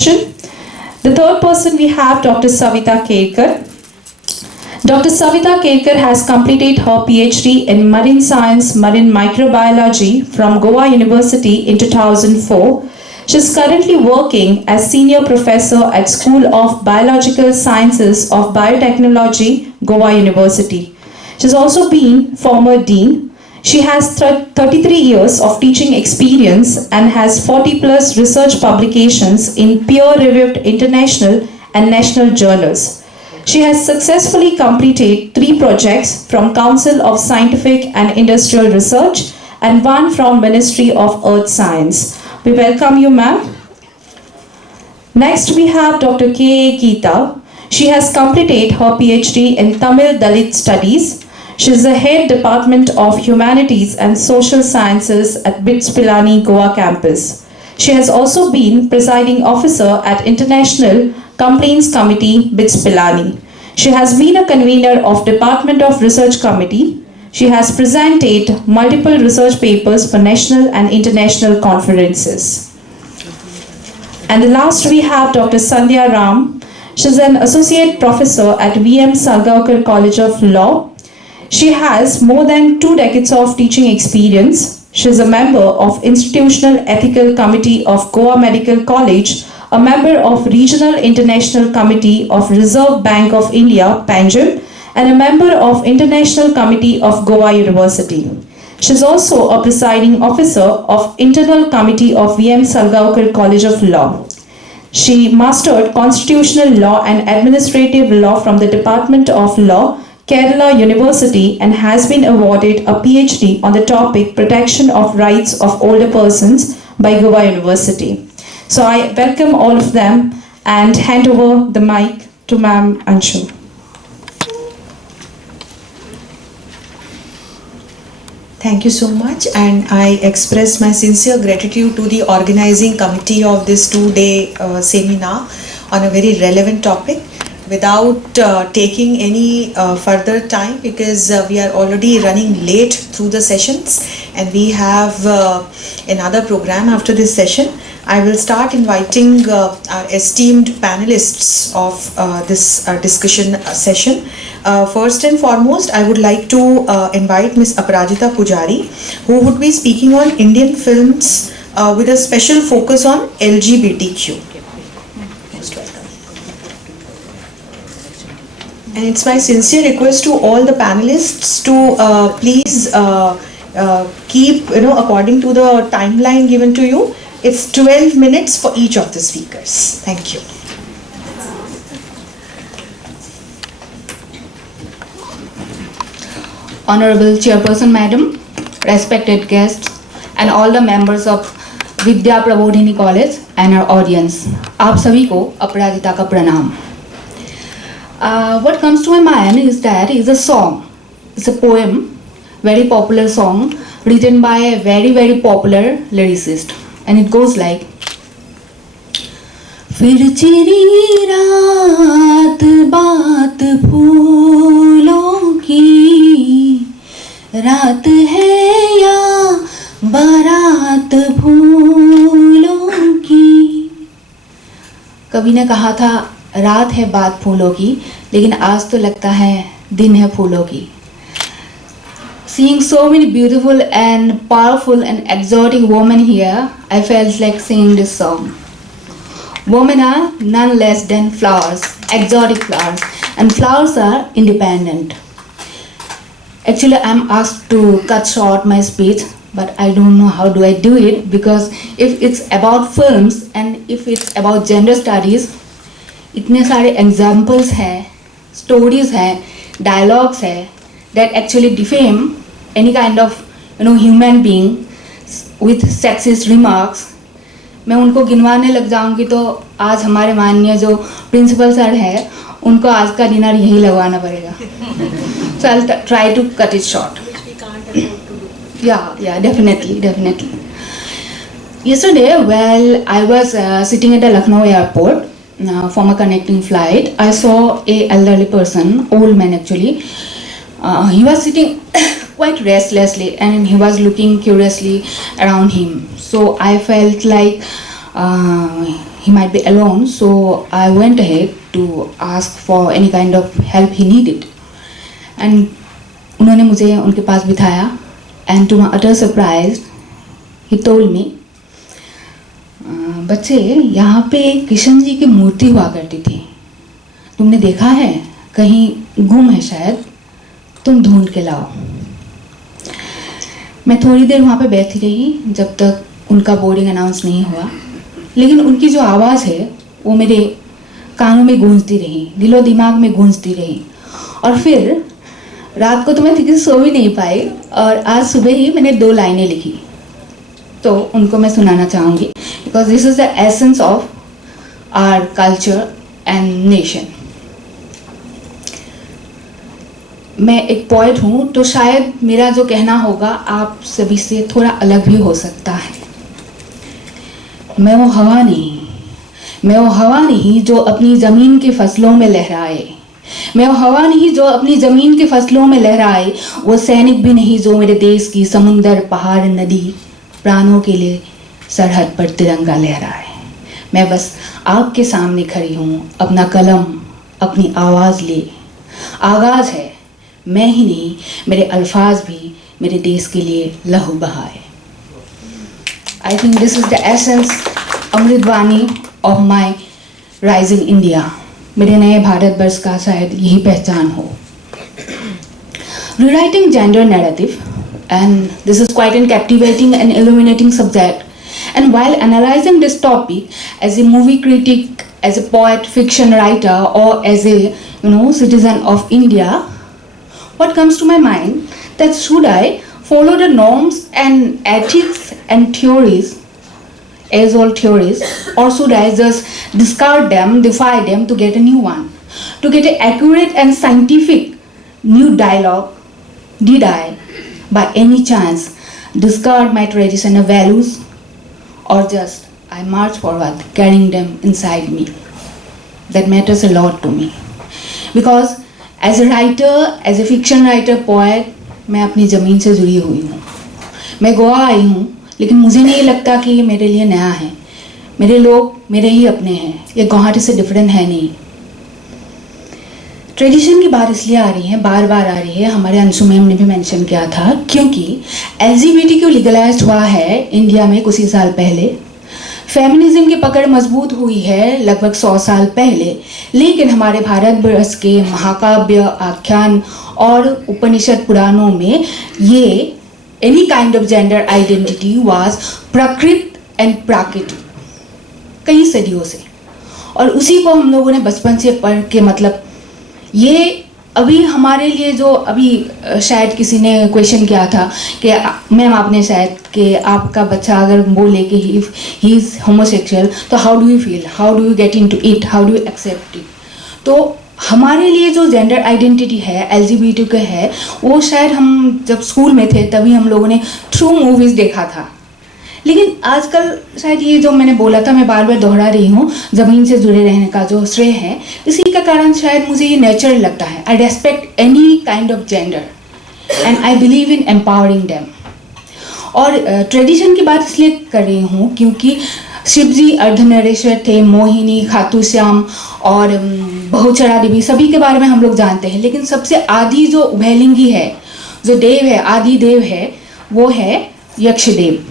The third person we have Dr. Savita Kerkar. Dr. Savita Kerkar has completed her PhD in Marine Science, Marine Microbiology from Goa University in 2004. She is currently working as Senior Professor at School of Biological Sciences of Biotechnology, Goa University. She has also been former Dean. She has 33 years of teaching experience and has 40 plus research publications in peer-reviewed international and national journals. She has successfully completed 3 projects from Council of Scientific and Industrial Research and 1 from Ministry of Earth Science. We welcome you, ma'am. Next, we have Dr. K. A. Geeta. She has completed her PhD in Tamil Dalit Studies. She is the head Department of Humanities and Social Sciences at BITS Pilani Goa campus. She has also been presiding officer at International Complaints Committee BITS Pilani. She has been a convener of Department of Research Committee. She has presented multiple research papers for national and international conferences. And the last we have Dr. Sandhya Ram. She is an associate professor at VM Salgaonkar College of Law. She has more than 2 decades of teaching experience. She is a member of Institutional Ethical Committee of Goa Medical College, a member of Regional International Committee of Reserve Bank of India, Panjim, and a member of International Committee of Goa University. She is also a presiding officer of Internal Committee of VM Salgaonkar College of Law. She mastered Constitutional Law and Administrative Law from the Department of Law, Kerala University, and has been awarded a PhD on the topic Protection of Rights of Older Persons by Goa University. So I welcome all of them and hand over the mic to Ma'am Anshu. Thank you so much, and I express my sincere gratitude to the organizing committee of this 2-day seminar on a very relevant topic. Without taking any further time, because we are already running late through the sessions and we have another program after this session, I will start inviting our esteemed panelists of this discussion session. First and foremost, I would like to invite Ms. Aparajita Pujari, who would be speaking on Indian films with a special focus on LGBTQ. And it's my sincere request to all the panelists to please keep, according to the timeline given to you, it's 12 minutes for each of the speakers. Thank you. Honorable Chairperson Madam, respected guests, and all the members of Vidya Prabodhini College and our audience, आप सभी को अपराजिता का प्रणाम. What comes to my mind is that it's a song. It's a poem, very popular song, written by a very, very popular lyricist. And it goes like, फिर चिरी रात बात फूलों की, रात है या बारात फूलों की. कवि ने कहा था रात है बात फूलों की, लेकिन आज तो लगता है दिन है फूलों की. Seeing so many beautiful and powerful and exotic women here, I felt like singing this song. Women are none less than flowers, exotic flowers, and flowers are independent. Actually, I'm asked to cut short my speech, but I don't know how do I do it, because if it's about films and if it's about gender studies, इतने सारे examples हैं, stories हैं, dialogues हैं that actually defame any kind of human being with sexist remarks. मैं उनको गिनवाने लग जाऊंगी तो आज हमारे माननीय जो प्रिंसिपल सर है उनको आज का डिनर यही लगवाना पड़ेगा. So I'll try to cut it short. Which we can't afford to do. Yeah, definitely. Yesterday, while I was sitting at the Lucknow airport for my connecting flight, I saw a elderly person, old man actually. He was sitting quite restlessly and he was looking curiously around him. So I felt like he might be alone, so I went ahead to ask for any kind of help he needed. And उन्होंने मुझे उनके पास बिठाया, and to my utter surprise, he told me, बच्चे, यहाँ पे कृष्ण जी की मूर्ति हुआ करती थी, तुमने देखा है? कहीं गुम है शायद, तुम ढूंढ के लाओ। मैं थोड़ी देर वहाँ पे बैठी रही जब तक उनका बोर्डिंग अनाउंस नहीं हुआ, लेकिन उनकी जो आवाज़ है वो मेरे कानों में गूंजती रही, दिलो दिमाग में गूंजती रही। और फिर रात को तो मैं ठीक से सो भी नहीं पाई, और आज सुबह ही मैंने 2 लाइनें लिखी, तो उनको मैं सुनाना चाहूँगी, because this is the essence of our culture and nation. मैं एक पोएट हूँ, तो शायद मेरा जो कहना होगा आप सभी से थोड़ा अलग भी हो सकता है। मैं वो हवा नहीं जो अपनी ज़मीन की फसलों में लहराए, मैं वो हवा नहीं जो अपनी ज़मीन की फसलों में लहराए, वो सैनिक भी नहीं जो मेरे देश की समुंदर पहाड़ नदी प्राणों के लिए सरहद पर तिरंगा लहराए। मैं बस आपके सामने खड़ी हूँ, अपना कलम अपनी आवाज़ ले, आगाज़ है मैं ही नहीं, मेरे अल्फाज भी मेरे देश के लिए लहू बहाए। I think this is the essence Amritvani of my rising India. मेरे नए भारत वर्ष का शायद यही पहचान हो। Rewriting gender narrative, and this is quite an captivating and illuminating subject. And while analyzing this topic as a movie critic, as a poet, fiction writer, or as a citizen of India, what comes to my mind that should I follow the norms and ethics and theories as all theories, or should I just discard them, defy them to get a new one, to get an accurate and scientific new dialogue? Did I, by any chance, discard my traditional values, or just I march forward carrying them inside me? That matters a lot to me, because as a writer, as a fiction writer, poet, मैं अपनी ज़मीन से जुड़ी हुई हूँ। मैं गोवा आई हूँ, लेकिन मुझे नहीं लगता कि ये मेरे लिए नया है। मेरे लोग मेरे ही अपने हैं, ये गुवाहाटी से डिफरेंट है नहीं। ट्रेडिशन की बात इसलिए आ रही है, बार बार आ रही है, हमारे अंशु मैम ने भी मेंशन किया था, क्योंकि LGBTQ लीगलाइज हुआ है इंडिया में कुछ ही साल पहले। फेमिनिज्म की पकड़ मजबूत हुई है लगभग 100 साल पहले, लेकिन हमारे भारतवर्ष के महाकाव्य, आख्यान और उपनिषद पुराणों में ये any kind of gender identity was प्रकृत एंड प्राकृतिक कई सदियों से, और उसी को हम लोगों ने बचपन से पढ़ के, मतलब ये अभी हमारे लिए जो अभी शायद किसी ने क्वेश्चन किया था कि मैम आपने शायद कि आपका बच्चा अगर बोले कि ही इज़ होमोसेक्सुअल, तो how do you feel, how do you get into it, how do you accept it. तो हमारे लिए जो जेंडर आइडेंटिटी है LGBT के है, वो शायद हम जब स्कूल में थे तभी हम लोगों ने थ्रू मूवीज़ देखा था। लेकिन आजकल शायद ये जो मैंने बोला था, मैं बार बार दोहरा रही हूँ, ज़मीन से जुड़े रहने का जो श्रेय है, इसी का कारण शायद मुझे ये नेचुरल लगता है। आई respect any kind of gender and I believe in empowering them. और ट्रेडिशन की बात इसलिए कर रही हूँ क्योंकि शिव जी अर्धनरेश्वर थे, मोहिनी, खाटू श्याम और बहुचरा देवी, सभी के बारे में हम लोग जानते हैं। लेकिन सबसे आदि जो उभयलिंगी है, जो देव है, आदि देव है, वो है यक्षदेव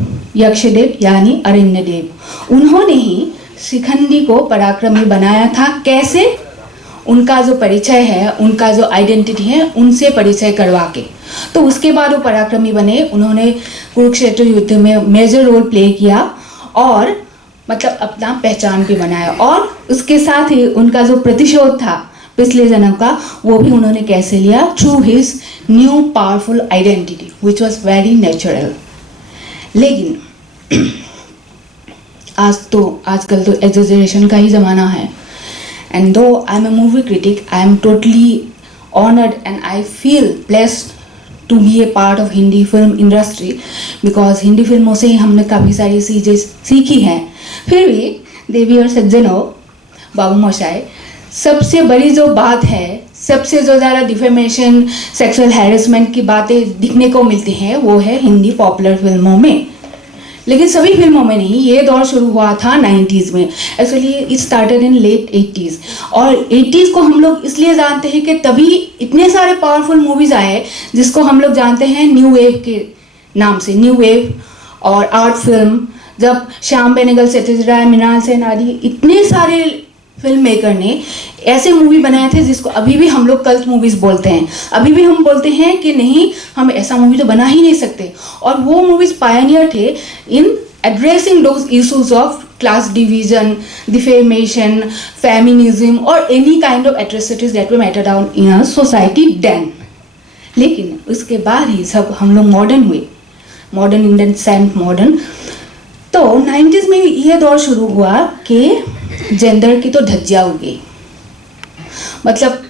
यानी अरण्य देव। उन्होंने ही शिखंडी को पराक्रमी बनाया था। कैसे? उनका जो परिचय है, उनका जो आइडेंटिटी है, उनसे परिचय करवा के, तो उसके बाद वो पराक्रमी बने। उन्होंने कुरुक्षेत्र युद्ध में मेजर रोल प्ले किया और मतलब अपना पहचान भी बनाया, और उसके साथ ही उनका जो प्रतिशोध था पिछले जन्म का, वो भी उन्होंने कैसे लिया? Through his new powerful identity which was very natural. लेकिन आजकल तो एग्जेजरेशन का ही ज़माना है, and though I am a movie critic, I am totally honoured and I feel blessed to be a part of Hindi film industry, because Hindi फिल्मों से ही हमने काफ़ी सारी चीज़ें सीखी हैं। फिर भी देवी और सज्जनों, बाबू मोशाय, सबसे बड़ी जो बात है, सबसे जो ज़्यादा डिफेमेशन, सेक्सुअल हैरेसमेंट की बातें दिखने को मिलती हैं, वो है हिंदी पॉपुलर फिल्मों में। लेकिन सभी फिल्मों में नहीं, ये दौर शुरू हुआ था 90s में। Actually it started in late 80s, और 80s को हम लोग इसलिए जानते हैं कि तभी इतने सारे पावरफुल मूवीज़ आए जिसको हम लोग जानते हैं न्यू वेव के नाम से। न्यू वेव और आर्ट फिल्म, जब श्याम बेनेगल, सत्यजित राय, मृणाल सेन आदि इतने सारे फिल्म मेकर ने ऐसे मूवी बनाए थे जिसको अभी भी हम लोग कल्ट मूवीज बोलते हैं। अभी भी हम बोलते हैं कि नहीं, हम ऐसा मूवी तो बना ही नहीं सकते। और वो मूवीज पायनियर थे in addressing those issues of class division, defamation, feminism और any kind of atrocities that way matter down in a society then. लेकिन उसके बाद ही सब हम लोग मॉडर्न हुए, मॉडर्न इंडियन सेंट मॉडर्न। तो 90s में यह दौर शुरू हुआ कि जेंडर की तो धज्जियां उड़ गई। मतलब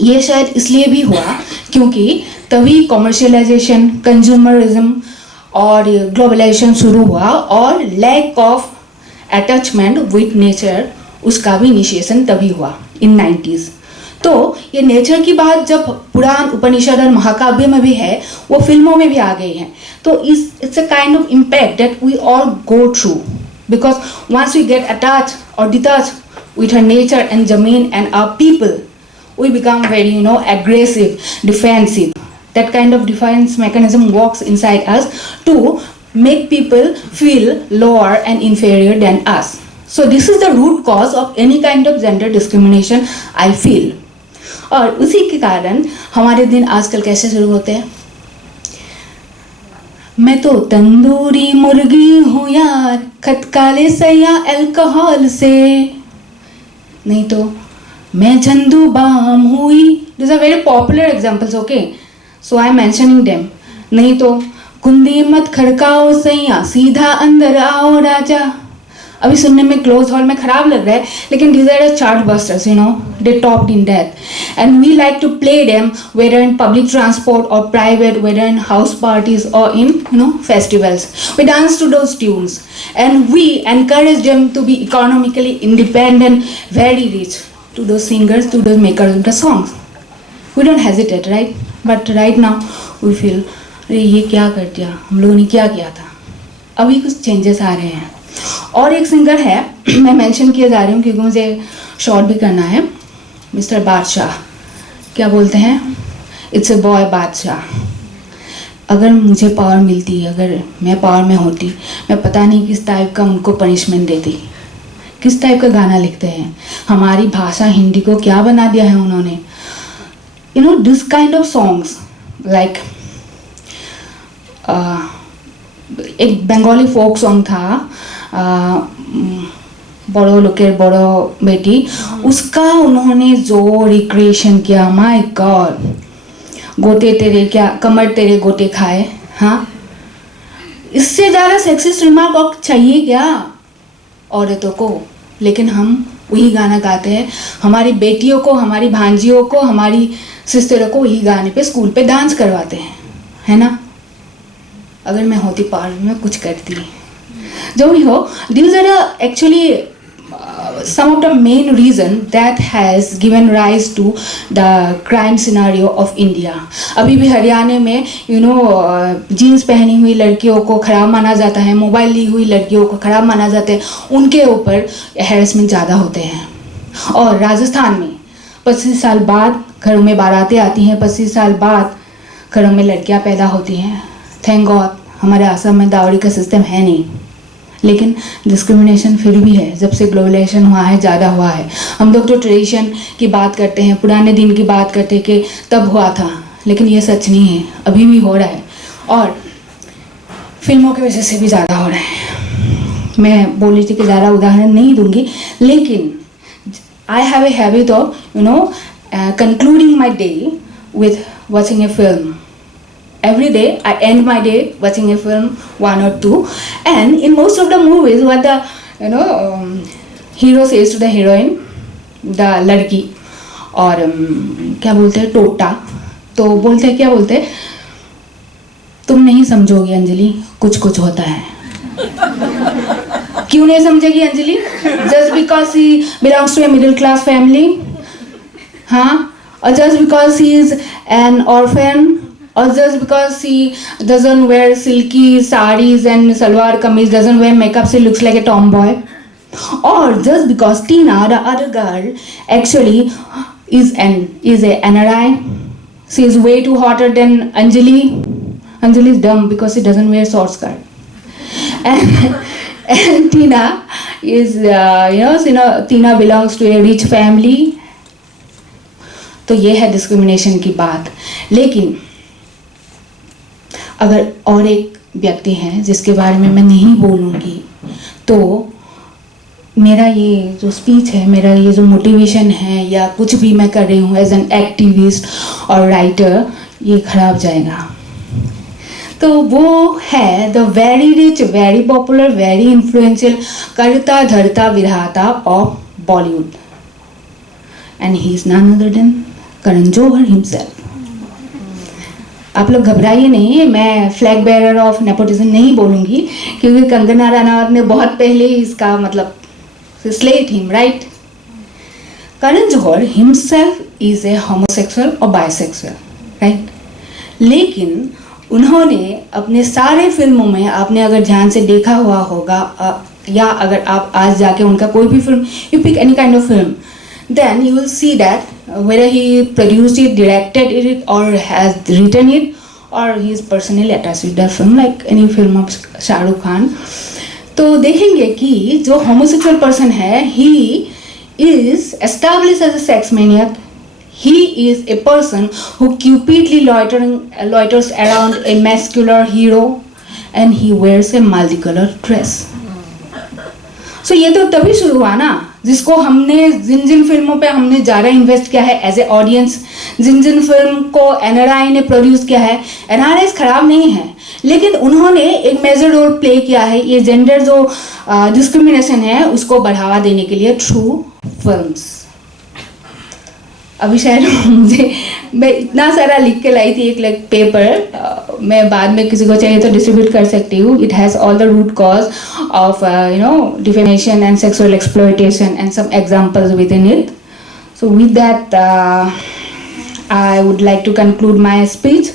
ये शायद इसलिए भी हुआ क्योंकि तभी कॉमर्शियलाइजेशन, कंज्यूमरिज्म और ग्लोबलाइजेशन शुरू हुआ, और lack of attachment with nature, उसका भी इनिशिएशन तभी हुआ इन 90s। तो ये नेचर की बात जब पुराण, उपनिषद और महाकाव्य में भी है, वो फिल्मों में भी आ गई है। तो it's a kind of impact that we all go through, because once we get attached or detached with our nature and Jameen and our people, we become very, aggressive, defensive. That kind of defense mechanism works inside us to make people feel lower and inferior than us. So this is the root cause of any kind of gender discrimination, I feel. और उसी के कारण हमारे दिन आजकल कैसे शुरू होते हैं? मैं तो तंदूरी मुर्गी हूँ यार, खटकाले से या अल्कोहल से, नहीं तो मैं झंडू बाम हुई। These are very popular examples, okay? So I am mentioning them. नहीं तो कुंदी मत खड़काओ सैया, सीधा अंदर आओ राजा। अभी सुनने में क्लोज हॉल में खराब लग रहा है, लेकिन these are chart busters, they topped in death, and we like to play them whether in public transport or private, whether in house parties or in festivals. We dance to those tunes and we encourage them to be economically independent, very rich, to those singers, to those makers of the songs. We don't hesitate, right? But right now we feel, अरे ये क्या कर दिया, हम लोगों ने क्या किया था। अभी कुछ चेंजेस आ रहे हैं। और एक सिंगर है, मैं मेंशन किए जा रही हूँ क्योंकि मुझे शॉर्ट भी करना है, मिस्टर बादशाह। क्या बोलते हैं? इट्स अ बॉय बादशाह। अगर मुझे पावर मिलती, अगर मैं पावर में होती, मैं पता नहीं किस टाइप का उनको पनिशमेंट देती, किस टाइप का गाना लिखते हैं। हमारी भाषा हिंदी को क्या बना दिया है उन्होंने। This kind of songs like एक बंगाली फोक सॉन्ग था, बड़ो लोकेर बड़ो बेटी, उसका उन्होंने जो रिक्रिएशन किया, माय गॉड। गोटे तेरे क्या, कमर तेरे गोटे खाए। हाँ, इससे ज़्यादा सेक्सिस्ट रिमार्क और चाहिए क्या औरतों को? लेकिन हम वही गाना गाते हैं, हमारी बेटियों को, हमारी भांजियों को, हमारी सिस्टरों को वही गाने पे स्कूल पे डांस करवाते हैं, है ना। अगर मैं होती पावर में कुछ करती, जो भी हो, these are actually some of the main reason that has given rise to the crime scenario of India. अभी भी हरियाणा में जीन्स पहनी हुई लड़कियों को खराब माना जाता है, मोबाइल ली हुई लड़कियों को खराब माना जाता है, उनके ऊपर हैरेसमेंट ज़्यादा होते हैं। और राजस्थान में 25 साल बाद घरों में बारातें आती हैं, 25 साल बाद घरों में लड़कियां पैदा होती हैं। थैंक गॉड हमारे आसाम में दावड़ी का सिस्टम है नहीं, लेकिन डिस्क्रिमिनेशन फिर भी है। जब से ग्लोबलाइजेशन हुआ है, ज़्यादा हुआ है। हम लोग तो ट्रेडिशन की बात करते हैं, पुराने दिन की बात करते हैं कि तब हुआ था, लेकिन ये सच नहीं है, अभी भी हो रहा है, और फिल्मों की वजह से भी ज़्यादा हो रहा है। मैं बोल रही थी कि ज़्यादा उदाहरण नहीं दूंगी, लेकिन I have a habit of concluding my day with watching a film. Every day I end my day watching a film, one or two, and in most of the movies what the hero says to the heroine, the लड़की, और क्या बोलते हैं, टोटा, तो बोलते हैं, क्या बोलते हैं, तुम नहीं समझोगी अंजलि, कुछ कुछ होता है। क्यों नहीं समझेगी Anjali? Just because he belongs to a middle class family, हाँ, or just because he is an orphan, or just because she doesn't wear silky sarees and salwar kameez, doesn't wear makeup, she looks like a tomboy, or just because Tina, the other girl, actually is a NRI, she is way too hotter than Anjali. Anjali is dumb because she doesn't wear short skirt, and and Tina is Tina belongs to a rich family. तो ये है discrimination की बात. लेकिन अगर और एक व्यक्ति हैं जिसके बारे में मैं नहीं बोलूँगी, तो मेरा ये जो स्पीच है, मेरा ये जो मोटिवेशन है, या कुछ भी मैं कर रही हूँ एज एन एक्टिविस्ट और राइटर, ये खराब जाएगा. तो वो है the very rich, very popular, very influential करता धरता विधाता of Bollywood, and he is none other than Karan Johar himself. आप लोग घबराइए नहीं, मैं फ्लैग बेरर ऑफ नेपोटिज्म नहीं बोलूँगी, क्योंकि कंगना रनावत ने बहुत पहले इसका मतलब slate him, right. Karan Johar himself is a homosexual और बाइसेक्सुअल, राइट. लेकिन उन्होंने अपने सारे फिल्मों में, आपने अगर ध्यान से देखा हुआ होगा, या अगर आप आज जाके उनका कोई भी film, you pick any kind of film, then you will see that whether he produced it, directed it, or has written it, or he is personally attached with the film, like any film of Shah Rukh Khan. तो देखेंगे कि जो homosexual person है, he is established as a sex maniac. He is a person who cupidly loiters around a muscular hero, and he wears a multicolored dress. So ये तो तभी शुरू हुआ ना, जिसको हमने जिन फिल्मों पे हमने ज़्यादा इन्वेस्ट किया है एज ए ऑडियंस, जिन फिल्म को एनआरआई ने प्रोड्यूस किया है. एनआरआई खराब नहीं है, लेकिन उन्होंने एक मेजर रोल प्ले किया है ये जेंडर जो डिस्क्रिमिनेशन है उसको बढ़ावा देने के लिए थ्रू फिल्म्स. अभी शायद मैं इतना सारा लिख के लाई थी एक पेपर, मैं बाद में किसी को चाहिए तो डिस्ट्रीब्यूट कर सकती हूँ. It has all the root cause of defamation and sexual exploitation and some examples within it. So with that I would like to conclude my speech,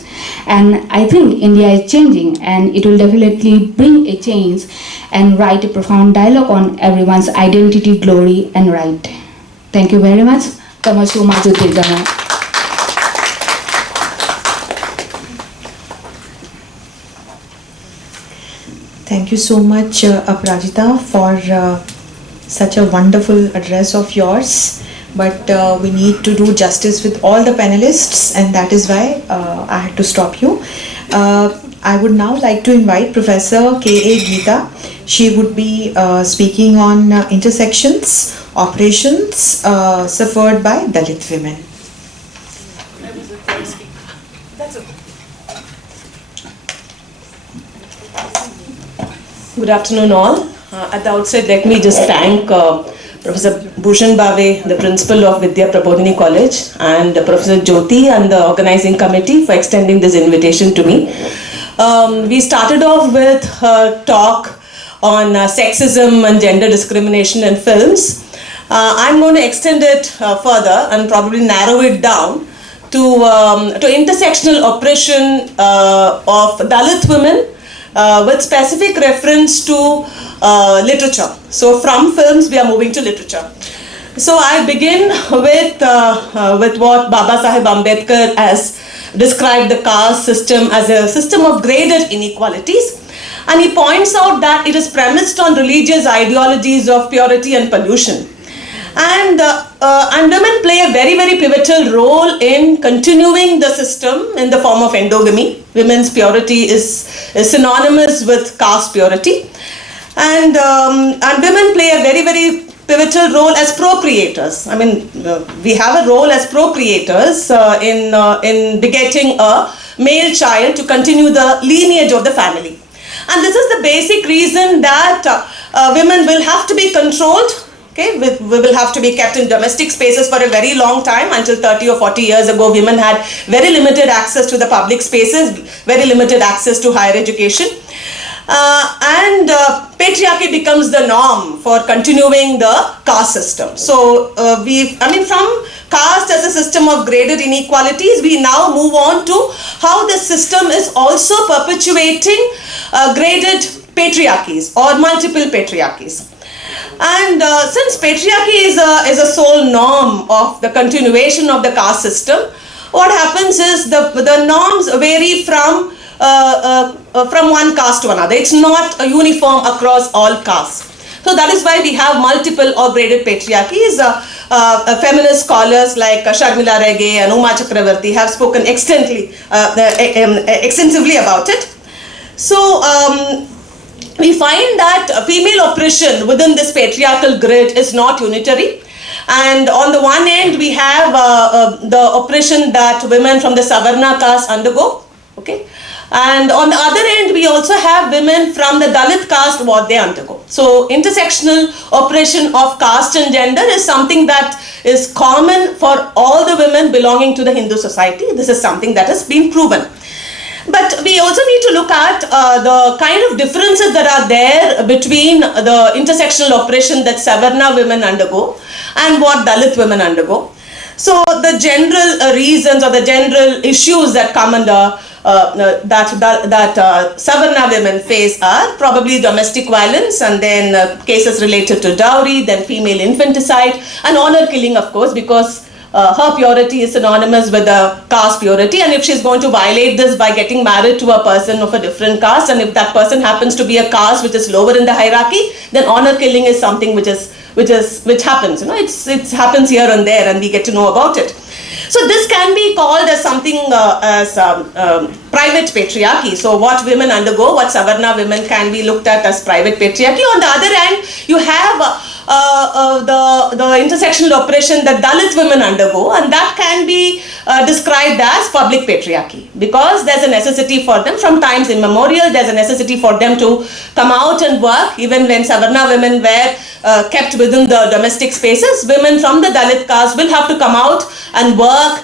and I think India is changing, and it will definitely bring a change and write a profound dialogue on everyone's identity, glory and right. Thank you very much. Tamashu Majudirgana. Thank you so much, Aparajita, for such a wonderful address of yours. But we need to do justice with all the panelists, and that is why I had to stop you. I would now like to invite Professor K.A. Geeta. She would be speaking on intersections, operations suffered by Dalit women. Good afternoon all. At the outset, let me just thank Professor Bhushan Bave, the principal of Vidya Prabodhini College, and Professor Jyoti and the organizing committee for extending this invitation to me. We started off with a talk on sexism and gender discrimination in films. I'm going to extend it further and probably narrow it down to intersectional oppression of Dalit women with specific reference to literature. So from films we are moving to literature. So I begin with what Baba Saheb Ambedkar has described the caste system as a system of graded inequalities, and he points out that it is premised on religious ideologies of purity and pollution. And women play a very, very pivotal role in continuing the system in the form of endogamy. Women's purity is synonymous with caste purity. And women play a very, very pivotal role as procreators. I mean, we have a role as procreators in begetting a male child to continue the lineage of the family. And this is the basic reason that women will have to be controlled. Okay, we will have to be kept in domestic spaces for a very long time. Until 30 or 40 years ago, women had very limited access to the public spaces, very limited access to higher education. And patriarchy becomes the norm for continuing the caste system. So, caste as a system of graded inequalities, we now move on to how the system is also perpetuating graded patriarchies or multiple patriarchies. And since patriarchy is a sole norm of the continuation of the caste system, what happens is the norms vary from one caste to another. It's not uniform across all castes. So that is why we have multiple or graded patriarchies. Feminist scholars like Sharmila Rege and Uma Chakravarti have spoken extensively about it. So we find that female oppression within this patriarchal grid is not unitary. And on the one end, we have the oppression that women from the Savarna caste undergo. Okay. And on the other end, we also have women from the Dalit caste, what they undergo. So intersectional oppression of caste and gender is something that is common for all the women belonging to the Hindu society. This is something that has been proven. But we also need to look at the kind of differences that are there between the intersectional oppression that Savarna women undergo and what Dalit women undergo. So the general reasons or the general issues that come under that Savarna women face are probably domestic violence, and then cases related to dowry, then female infanticide, and honor killing, of course, because her purity is synonymous with the caste purity, and if she's going to violate this by getting married to a person of a different caste, and if that person happens to be a caste which is lower in the hierarchy, then honor killing is something which happens. You know, it happens here and there, and we get to know about it. So this can be called as something as private patriarchy. So what women undergo, what Savarna women can be looked at as private patriarchy. On the other hand, you have the intersectional oppression that Dalit women undergo, and that can be described as public patriarchy, because there's a necessity for them from times immemorial. There's a necessity for them to come out and work. Even when Savarna women were kept within the domestic spaces, women from the Dalit caste will have to come out and work,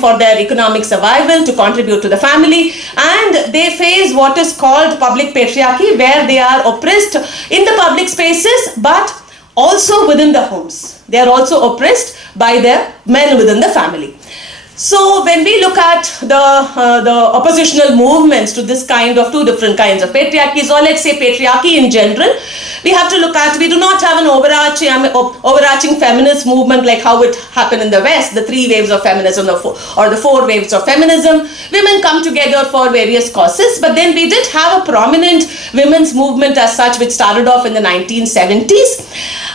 for their economic survival, to contribute to the family, and they face what is called public patriarchy, where they are oppressed in the public spaces, but also within the homes. They are also oppressed by their men within the family. So when we look at the oppositional movements to this kind of two different kinds of patriarchies, or let's say patriarchy in general, we have to look at, we do not have an overarching feminist movement like how it happened in the West, the 3 waves of feminism or the 4 waves of feminism. Women come together for various causes, but then we did have a prominent women's movement as such, which started off in the 1970s.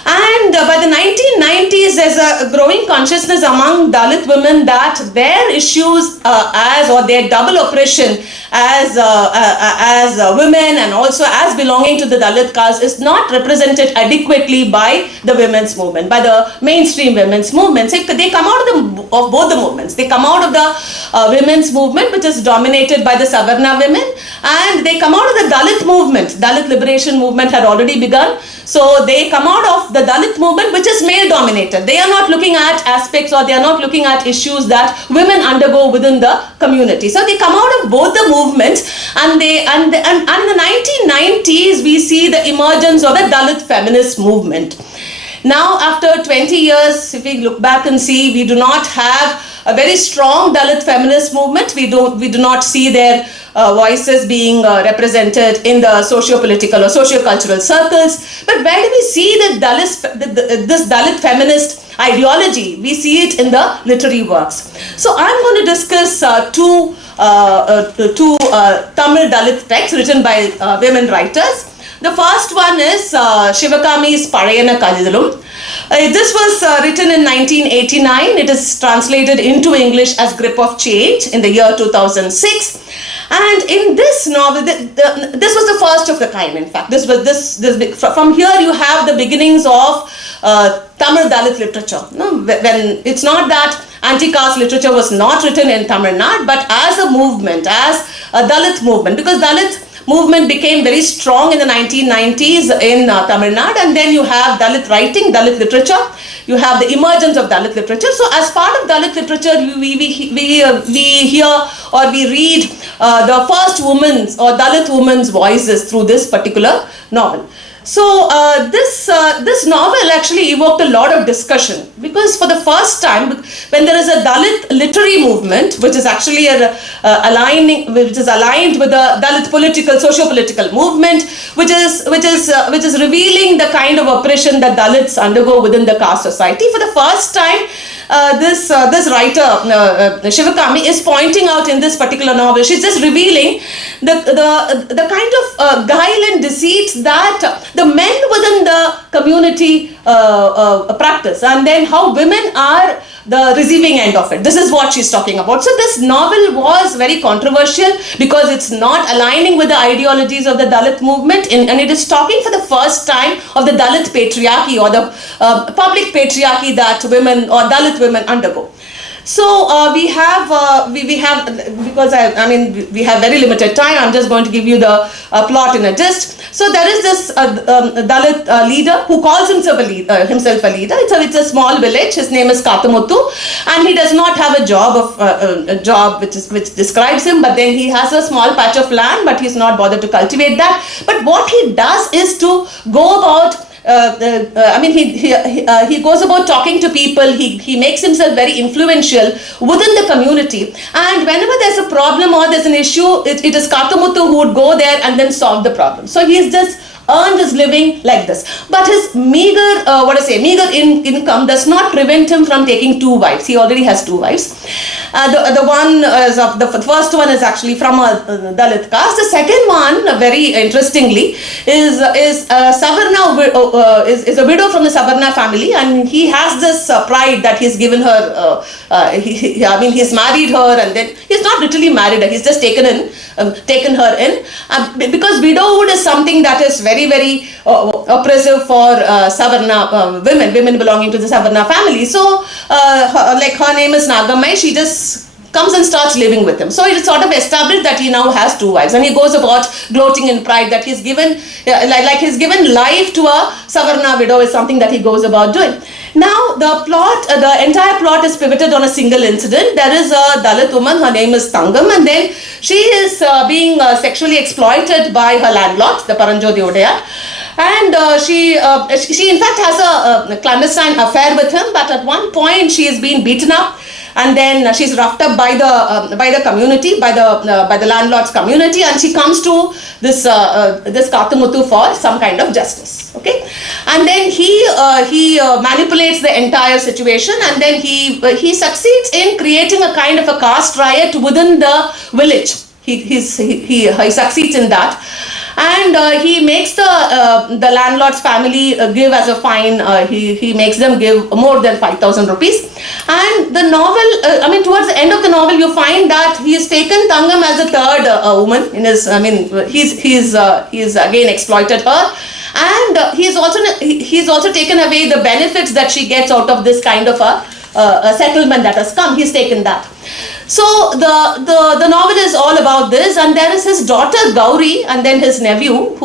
And by the 1990s, there's a growing consciousness among Dalit women that their issues or their double oppression as women and also as belonging to the Dalit caste is not represented adequately by the women's movement, by the mainstream women's movements. They come out of both the movements. They come out of the women's movement, which is dominated by the Savarna women, and they come out of the Dalit movement. Dalit liberation movement had already begun. So they come out of the Dalit movement, which is male dominated. They are not looking at aspects, or they are not looking at issues that women undergo within the community. So they come out of both the movements, and in the 1990s we see the emergence of the Dalit feminist movement. Now after 20 years, if we look back and see, we do not have a very strong Dalit feminist movement. We do not see their voices being represented in the socio-political or socio-cultural circles. But where do we see this Dalit feminist ideology? We see it in the literary works. So I'm going to discuss two Tamil Dalit texts written by women writers. The first one is Shivakami's Parayana Kadidalum. This was written in 1989. It is translated into English as Grip of Change in the year 2006. And in this novel, this was the first of the kind, in fact. From here you have the beginnings of Tamil Dalit literature. When it's not that anti-caste literature was not written in Tamil Nadu, but as a movement, as a Dalit movement, because Dalit movement became very strong in the 1990s in Tamil Nadu, and then you have Dalit writing, Dalit literature, you have the emergence of Dalit literature. So as part of Dalit literature, we hear or we read the first women's or Dalit women's voices through this particular novel. So this novel actually evoked a lot of discussion, because for the first time, when there is a Dalit literary movement, which is actually aligned with the Dalit political, socio-political movement, which is revealing the kind of oppression that Dalits undergo within the caste society. For the first time, this writer Shivakami is pointing out in this particular novel, she's just revealing the kind of guile and deceit that the men within the community practice, and then how women are the receiving end of it. This is what she's talking about. So this novel was very controversial because it's not aligning with the ideologies of the Dalit movement, and it is talking for the first time of the Dalit patriarchy, or the public patriarchy that women or Dalit women undergo. So we have because we have very limited time. I'm just going to give you the plot in a gist. So there is this Dalit leader who calls himself a leader. It's a small village. His name is Katamuttu, and he does not have a job which describes him. But then he has a small patch of land, but he's not bothered to cultivate that. But what he does is to go about. He goes about talking to people. He makes himself very influential within the community, and whenever there's a problem or there's an issue, it is Katamuttu who would go there and then solve the problem. So he's just earned his living like this, but his meager income does not prevent him from taking 2 wives. He already has 2 wives. The first one is actually from a Dalit caste. The second one, very interestingly, is a widow from the Savarna family, and he has this pride that he's given her. He's married her, and then he's not literally married her. He's just taken her in, because widowhood is something that is very, very oppressive for Savarna women belonging to the Savarna family. So, her name is Nagamai. She just comes and starts living with him. So it is sort of established that he now has 2 wives, and he goes about gloating in pride that he's given, he's given life to a Savarna widow is something that he goes about doing. Now the entire plot is pivoted on a single incident. There is a Dalit woman, her name is Tangam, and then she is being sexually exploited by her landlord, the Paranjodi Odayar. And she in fact has a clandestine affair with him, but at one point she is being beaten up, and then she's roughed up by the community, by the landlord's community, and she comes to this Katamuttu for some kind of justice. Okay, and then he manipulates the entire situation, and then he succeeds in creating a kind of a caste riot within the village. He succeeds in that. And he makes the landlord's family give as a fine. He makes them give more than 5,000 rupees. And the novel, towards the end of the novel, you find that he has taken Tangam as a third woman in his. He's again exploited her, and he's also taken away the benefits that she gets out of this kind of a settlement that has come. He's taken that. So the novel is all about this, and there is his daughter Gauri, and then his nephew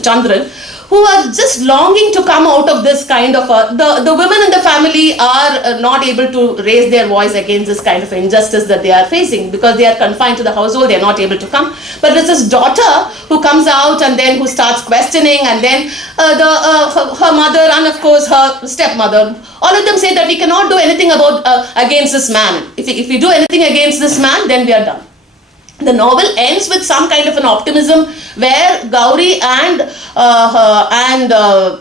Chandran, who are just longing to come out of this kind of the women in the family are not able to raise their voice against this kind of injustice that they are facing, because they are confined to the household. They are not able to come. But there's this daughter who comes out, and then who starts questioning, and then her mother, and of course her stepmother, all of them say that we cannot do anything against this man. If we do anything against this man, then we are done. The novel ends with some kind of an optimism where Gauri and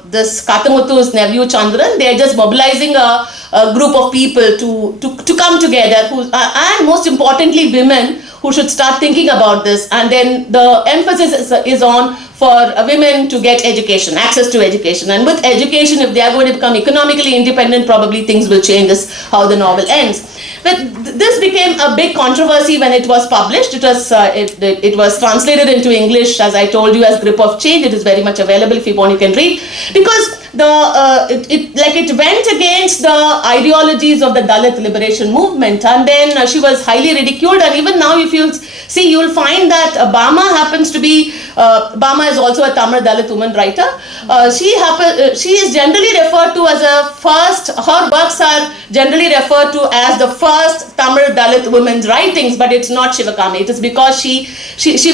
this Katamuttu's nephew Chandran, they are just mobilizing a group of people to come together, and most importantly women who should start thinking about this. And then the emphasis is on for women to get education, access to education. And with education, if they are going to become economically independent, probably things will change. Is how the novel ends. But this became a big controversy when it was published. It was translated into English, as I told you, as Grip of Change. It is very much available. If you want, you can read. Because it went against the ideologies of the Dalit liberation movement, and then she was highly ridiculed. And even now, if you see, you will find that Bama happens to be Bama is also a Tamil Dalit woman writer. She is generally referred to as a first. Her works are generally referred to as the first Tamil Dalit women's writings, but it's not Shivakami. It is because she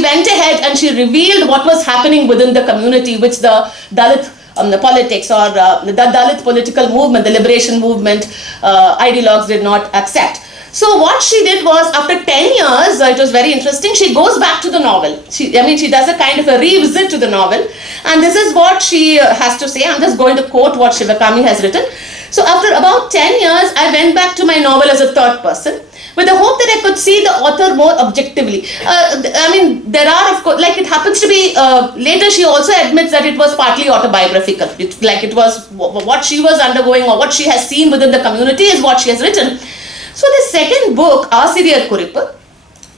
went ahead and she revealed what was happening within the community, which the Dalit the politics or the Dalit political movement, the liberation movement ideologues did not accept. So what she did was, after 10 years, it was very interesting, she goes back to the novel. She does a kind of a revisit to the novel, and this is what she has to say. I'm just going to quote what Shivakami has written. So after about 10 years, I went back to my novel as a third person, with the hope that I could see the author more objectively. There are, of course, like it happens to be, later she also admits that it was partly autobiographical. It was what she was undergoing or what she has seen within the community is what she has written. So the second book, Asiriyar Kurippu,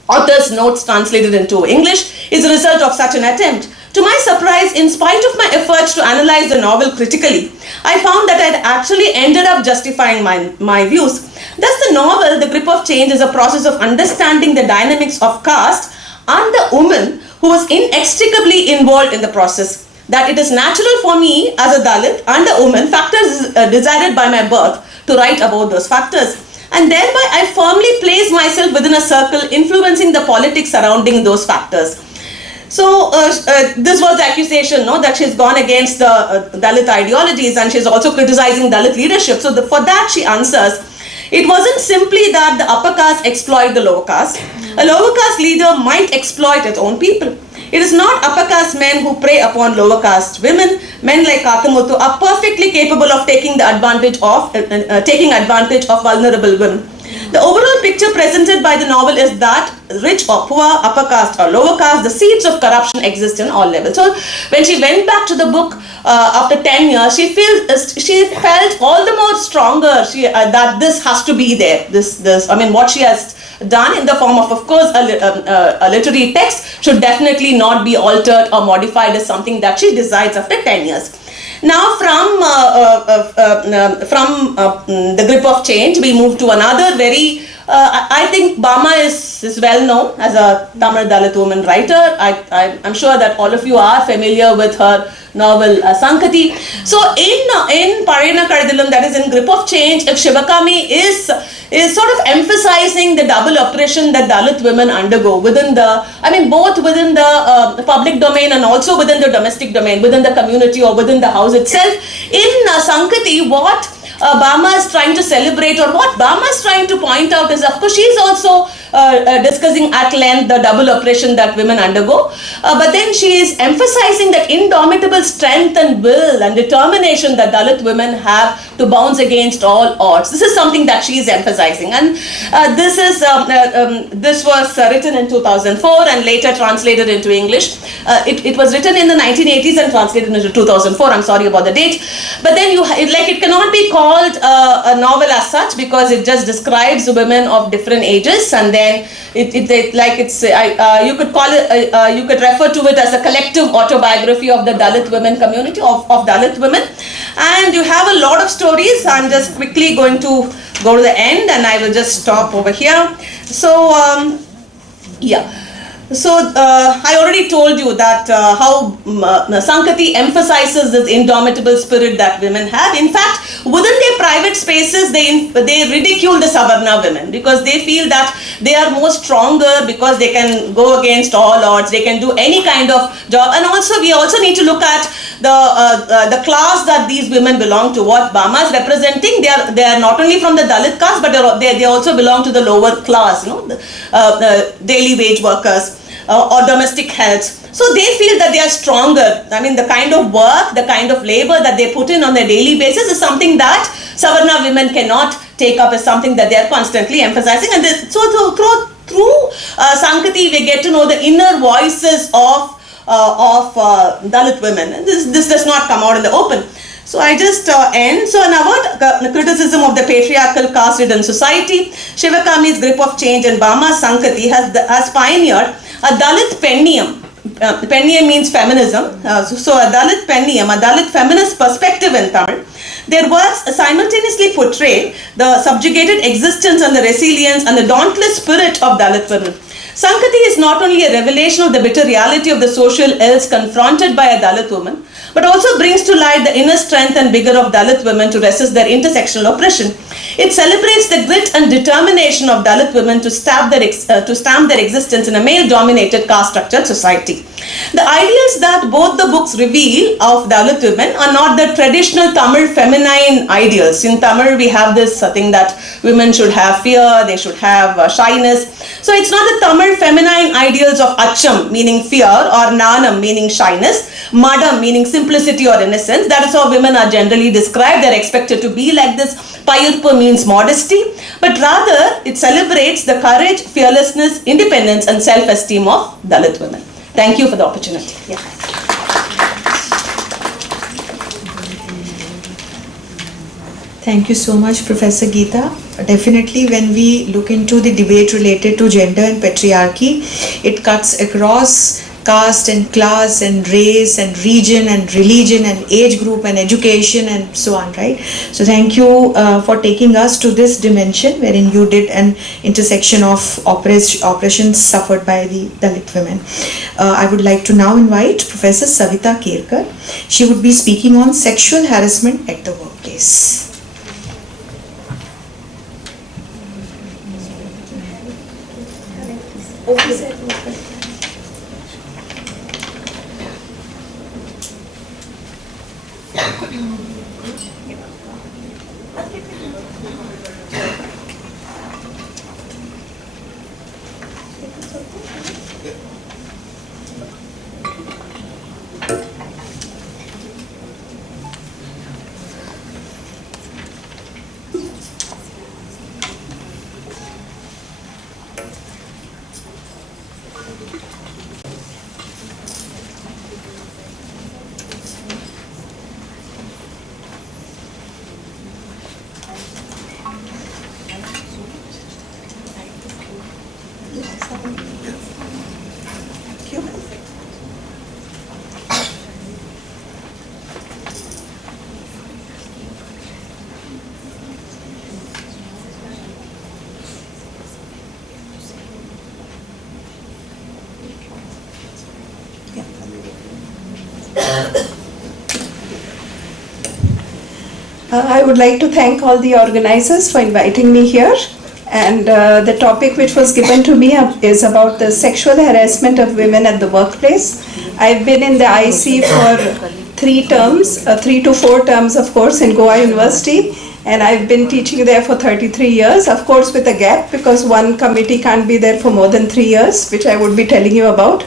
author's notes translated into English, is a result of such an attempt. To my surprise, in spite of my efforts to analyze the novel critically, I found that I had actually ended up justifying my views. Thus, the novel, The Grip of Change, is a process of understanding the dynamics of caste and the woman who was inextricably involved in the process. That it is natural for me as a Dalit and a woman, factors decided by my birth, to write about those factors. And thereby, I firmly place myself within a circle influencing the politics surrounding those factors. So this was the accusation, that she's gone against the Dalit ideologies, and she's also criticizing Dalit leadership. So for that she answers, it wasn't simply that the upper caste exploit the lower caste. A lower caste leader might exploit its own people. It is not upper caste men who prey upon lower caste women. Men like Kakamuthu are perfectly capable of taking advantage of vulnerable women. The overall picture presented by the novel is that rich or poor, upper caste or lower caste, the seeds of corruption exist in all levels. So when she went back to the book after 10 years, she felt all the more stronger that this has to be there. What she has done in the form of course, a literary text should definitely not be altered or modified as something that she decides after 10 years. Now from The Grip of Change, we move to another very, I think Bama is well known as a Tamil Dalit woman writer. I'm sure that all of you are familiar with her novel Sankati. So in Parena Kadidalam, that is in Grip of Change, if Shivakami is sort of emphasizing the double oppression that Dalit women undergo within both within the public domain and also within the domestic domain, within the community or within the house itself. In Sankati, what Bama is trying to celebrate, or what Bama is trying to point out, is, of course, she is also discussing at length the double oppression that women undergo, but then she is emphasizing that indomitable strength and will and determination that Dalit women have to bounce against all odds. This is something that she is emphasizing, and this was written in 2004 and later translated into English. It was written in the 1980s and translated into 2004. I'm sorry about the date, but then it cannot be called a novel as such, because it just describes women of different ages, and then you could call it, you could refer to it as a collective autobiography of the Dalit women community, of Dalit women, and you have a lot of stories. I'm just quickly going to go to the end, and I will just stop over here. So I already told you that how Sankati emphasizes this indomitable spirit that women have. In fact, within their private spaces, they ridicule the Savarna women, because they feel that they are more stronger because they can go against all odds, they can do any kind of job. And also, we also need to look at the class that these women belong to. What Bama is representing, they are not only from the Dalit caste, but they also belong to the lower class, daily wage workers. Or domestic health. So they feel that they are stronger. The kind of work, the kind of labor that they put in on a daily basis is something that Savarna women cannot take up, as something that they are constantly emphasizing. And so through Sankati, we get to know the inner voices of Dalit women. And this does not come out in the open. So I just end. So about the criticism of the patriarchal caste-ridden society, Shivakami's Grip of Change and Bama's Sankati has pioneered a Dalit pennium Penniye means feminism. So a Dalit Penniyam, a Dalit feminist perspective in Tamil. Their works simultaneously portray the subjugated existence and the resilience and the dauntless spirit of Dalit women. Sankati is not only a revelation of the bitter reality of the social ills confronted by a Dalit woman, but also brings to light the inner strength and vigor of Dalit women to resist their intersectional oppression. It celebrates the grit and determination of Dalit women to stamp their existence in a male-dominated caste-structured society. The ideals that both the books reveal of Dalit women are not the traditional Tamil feminine ideals. In Tamil, we have this thing that women should have fear, they should have shyness. So it's not the Tamil feminine ideals of Acham, meaning fear, or Nanam, meaning shyness, Madam, meaning simplicity or innocence. That is how women are generally described. They're expected to be like this. Payurpu means modesty, but rather it celebrates the courage, fearlessness, independence, and self-esteem of Dalit women. Thank you for the opportunity. Yeah. Thank you so much, Professor Geeta. Definitely, when we look into the debate related to gender and patriarchy, it cuts across caste and class and race and region and religion and age group and education and so on, right? So thank you for taking us to this dimension wherein you did an intersection of oppressions suffered by the Dalit women. I would like to now invite Professor Savita Kerkar. She would be speaking on sexual harassment at the workplace. I would like to thank all the organizers for inviting me here. And the topic which was given to me is about the sexual harassment of women at the workplace. I've been in the IC for 3 terms, 3 to 4 terms, of course, in Goa University. And I've been teaching there for 33 years, of course with a gap, because one committee can't be there for more than 3 years, which I would be telling you about.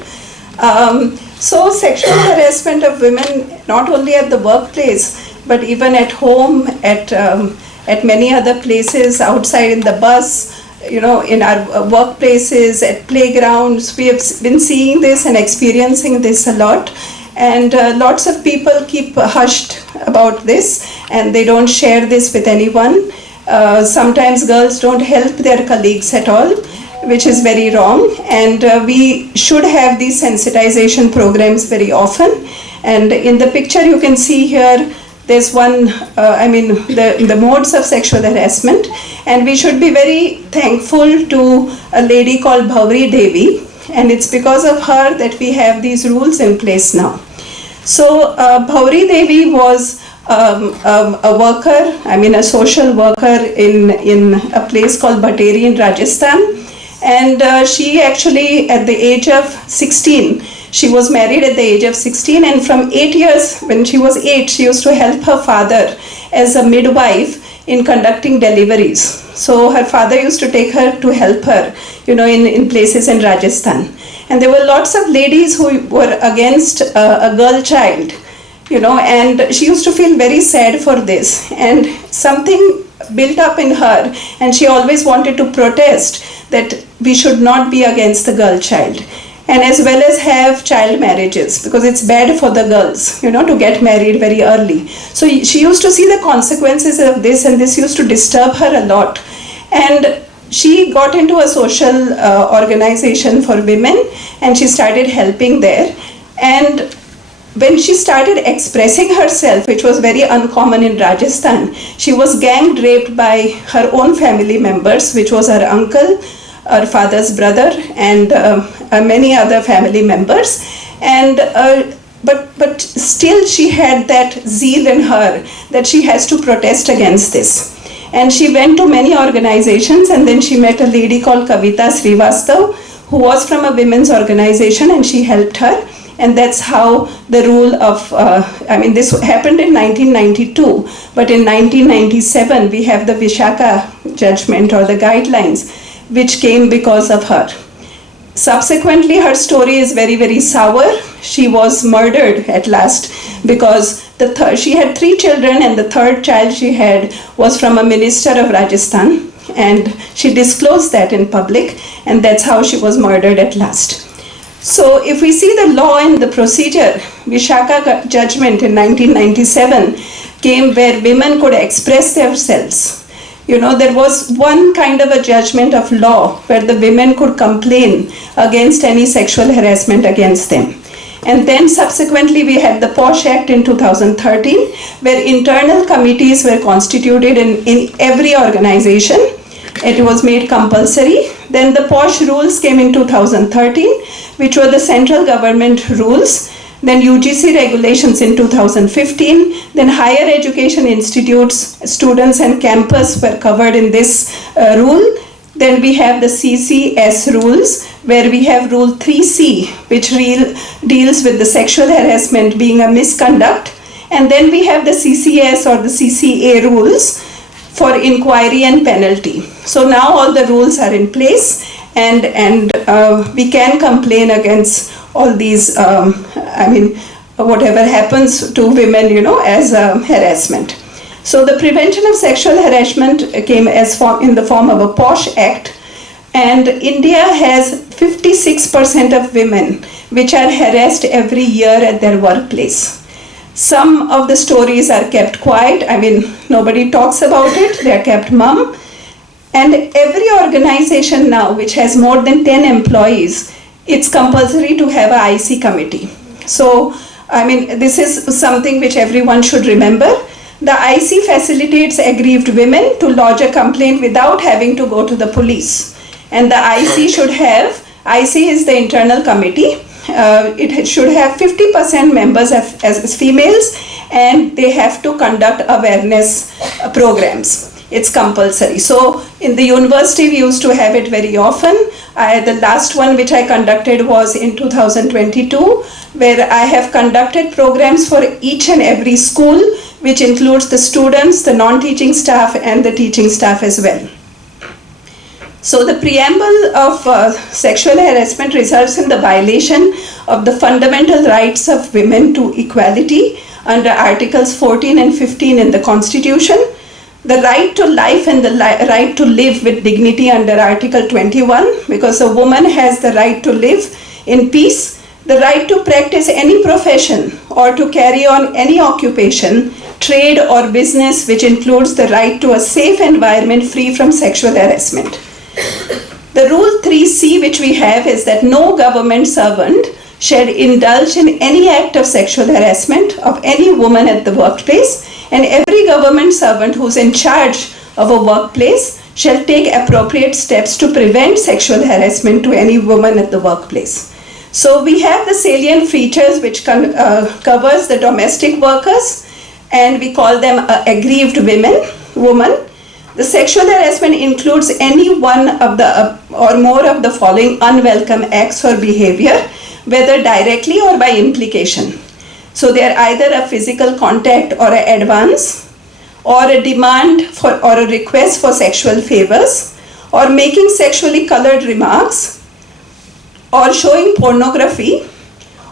So sexual harassment of women, not only at the workplace, but even at home, at many other places, outside in the bus, you know, in our workplaces, at playgrounds. We have been seeing this and experiencing this a lot. And lots of people keep hushed about this and they don't share this with anyone. Sometimes girls don't help their colleagues at all, which is very wrong. And we should have these sensitization programs very often. And in the picture you can see here, there's one, the modes of sexual harassment. And we should be very thankful to a lady called Bhauri Devi. And it's because of her that we have these rules in place now. So Bhauri Devi was a worker, a social worker in a place called Bhateri in Rajasthan. And she actually, at the age of 16, she was married at the age of 16, and from 8 years, when she was 8, she used to help her father as a midwife in conducting deliveries. So her father used to take her to help her, in places in Rajasthan. And there were lots of ladies who were against a girl child, and she used to feel very sad for this. And something built up in her, and she always wanted to protest that we should not be against the girl child. And as well as have child marriages, because it's bad for the girls, to get married very early. So she used to see the consequences of this, and this used to disturb her a lot. And she got into a social organization for women, and she started helping there. And when she started expressing herself, which was very uncommon in Rajasthan, she was gang raped by her own family members, which was her uncle, her father's brother, and many other family members. And but still she had that zeal in her that she has to protest against this. And she went to many organizations, and then she met a lady called Kavita Srivastav, who was from a women's organization, and she helped her. And that's how the rule of, this happened in 1992, but in 1997 we have the Vishaka judgment or the guidelines, which came because of her. Subsequently, her story is very, very sour. She was murdered at last because she had 3 children, and the third child she had was from a minister of Rajasthan, and she disclosed that in public, and that's how she was murdered at last. So if we see the law and the procedure, Vishaka judgment in 1997 came where women could express themselves. You know, there was one kind of a judgment of law where the women could complain against any sexual harassment against them. And then subsequently we had the POSH Act in 2013, where internal committees were constituted in every organization. It was made compulsory. Then the POSH rules came in 2013, which were the central government rules. Then UGC regulations in 2015. Then higher education institutes, students and campus were covered in this rule. Then we have the CCS rules, where we have Rule 3C, which deals with the sexual harassment being a misconduct. And then we have the CCS or the CCA rules for inquiry and penalty. So now all the rules are in place, and we can complain against all these, whatever happens to women, as harassment. So the Prevention of Sexual Harassment came in the form of a POSH Act, and India has 56% of women which are harassed every year at their workplace. Some of the stories are kept quiet. Nobody talks about it. They are kept mum. And every organization now which has more than 10 employees, it's compulsory to have an IC committee. So, this is something which everyone should remember. The IC facilitates aggrieved women to lodge a complaint without having to go to the police. And the IC is the internal committee. It should have 50% members as females, and they have to conduct awareness programs. It's compulsory. So in the university we used to have it very often. The last one which I conducted was in 2022, where I have conducted programs for each and every school, which includes the students, the non-teaching staff, and the teaching staff as well. So the preamble of sexual harassment results in the violation of the fundamental rights of women to equality under Articles 14 and 15 in the Constitution, the right to life and the right to live with dignity under Article 21, because a woman has the right to live in peace, the right to practice any profession or to carry on any occupation, trade or business, which includes the right to a safe environment free from sexual harassment. The Rule 3C which we have is that no government servant shall indulge in any act of sexual harassment of any woman at the workplace, and every government servant who is in charge of a workplace shall take appropriate steps to prevent sexual harassment to any woman at the workplace. So we have the salient features which covers the domestic workers, and we call them aggrieved woman. The sexual harassment includes any one of the or more of the following unwelcome acts or behavior, whether directly or by implication. So they are either a physical contact or an advance, or a demand for or a request for sexual favors, or making sexually colored remarks, or showing pornography,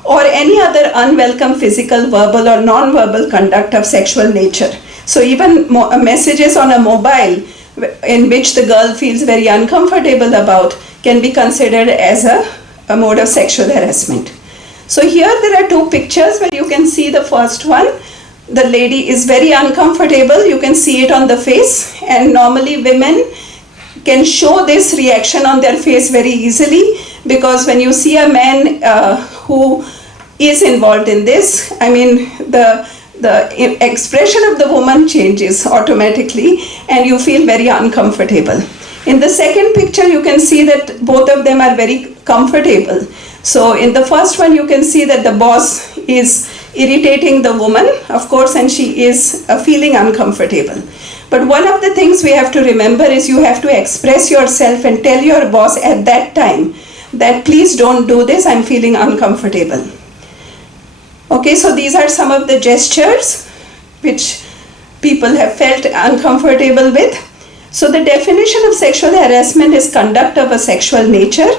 or any other unwelcome physical, verbal or non-verbal conduct of sexual nature. So even messages on a mobile in which the girl feels very uncomfortable about can be considered as a mode of sexual harassment. So here there are two pictures where you can see the first one. The lady is very uncomfortable. You can see it on the face, and normally women can show this reaction on their face very easily, because when you see a man who is involved in this, I mean, the expression of the woman changes automatically and you feel very uncomfortable. In the second picture, you can see that both of them are very comfortable. So in the first one, you can see that the boss is irritating the woman, of course, and she is feeling uncomfortable. But one of the things we have to remember is you have to express yourself and tell your boss at that time that please don't do this, I'm feeling uncomfortable. Okay, so these are some of the gestures which people have felt uncomfortable with. So the definition of sexual harassment is conduct of a sexual nature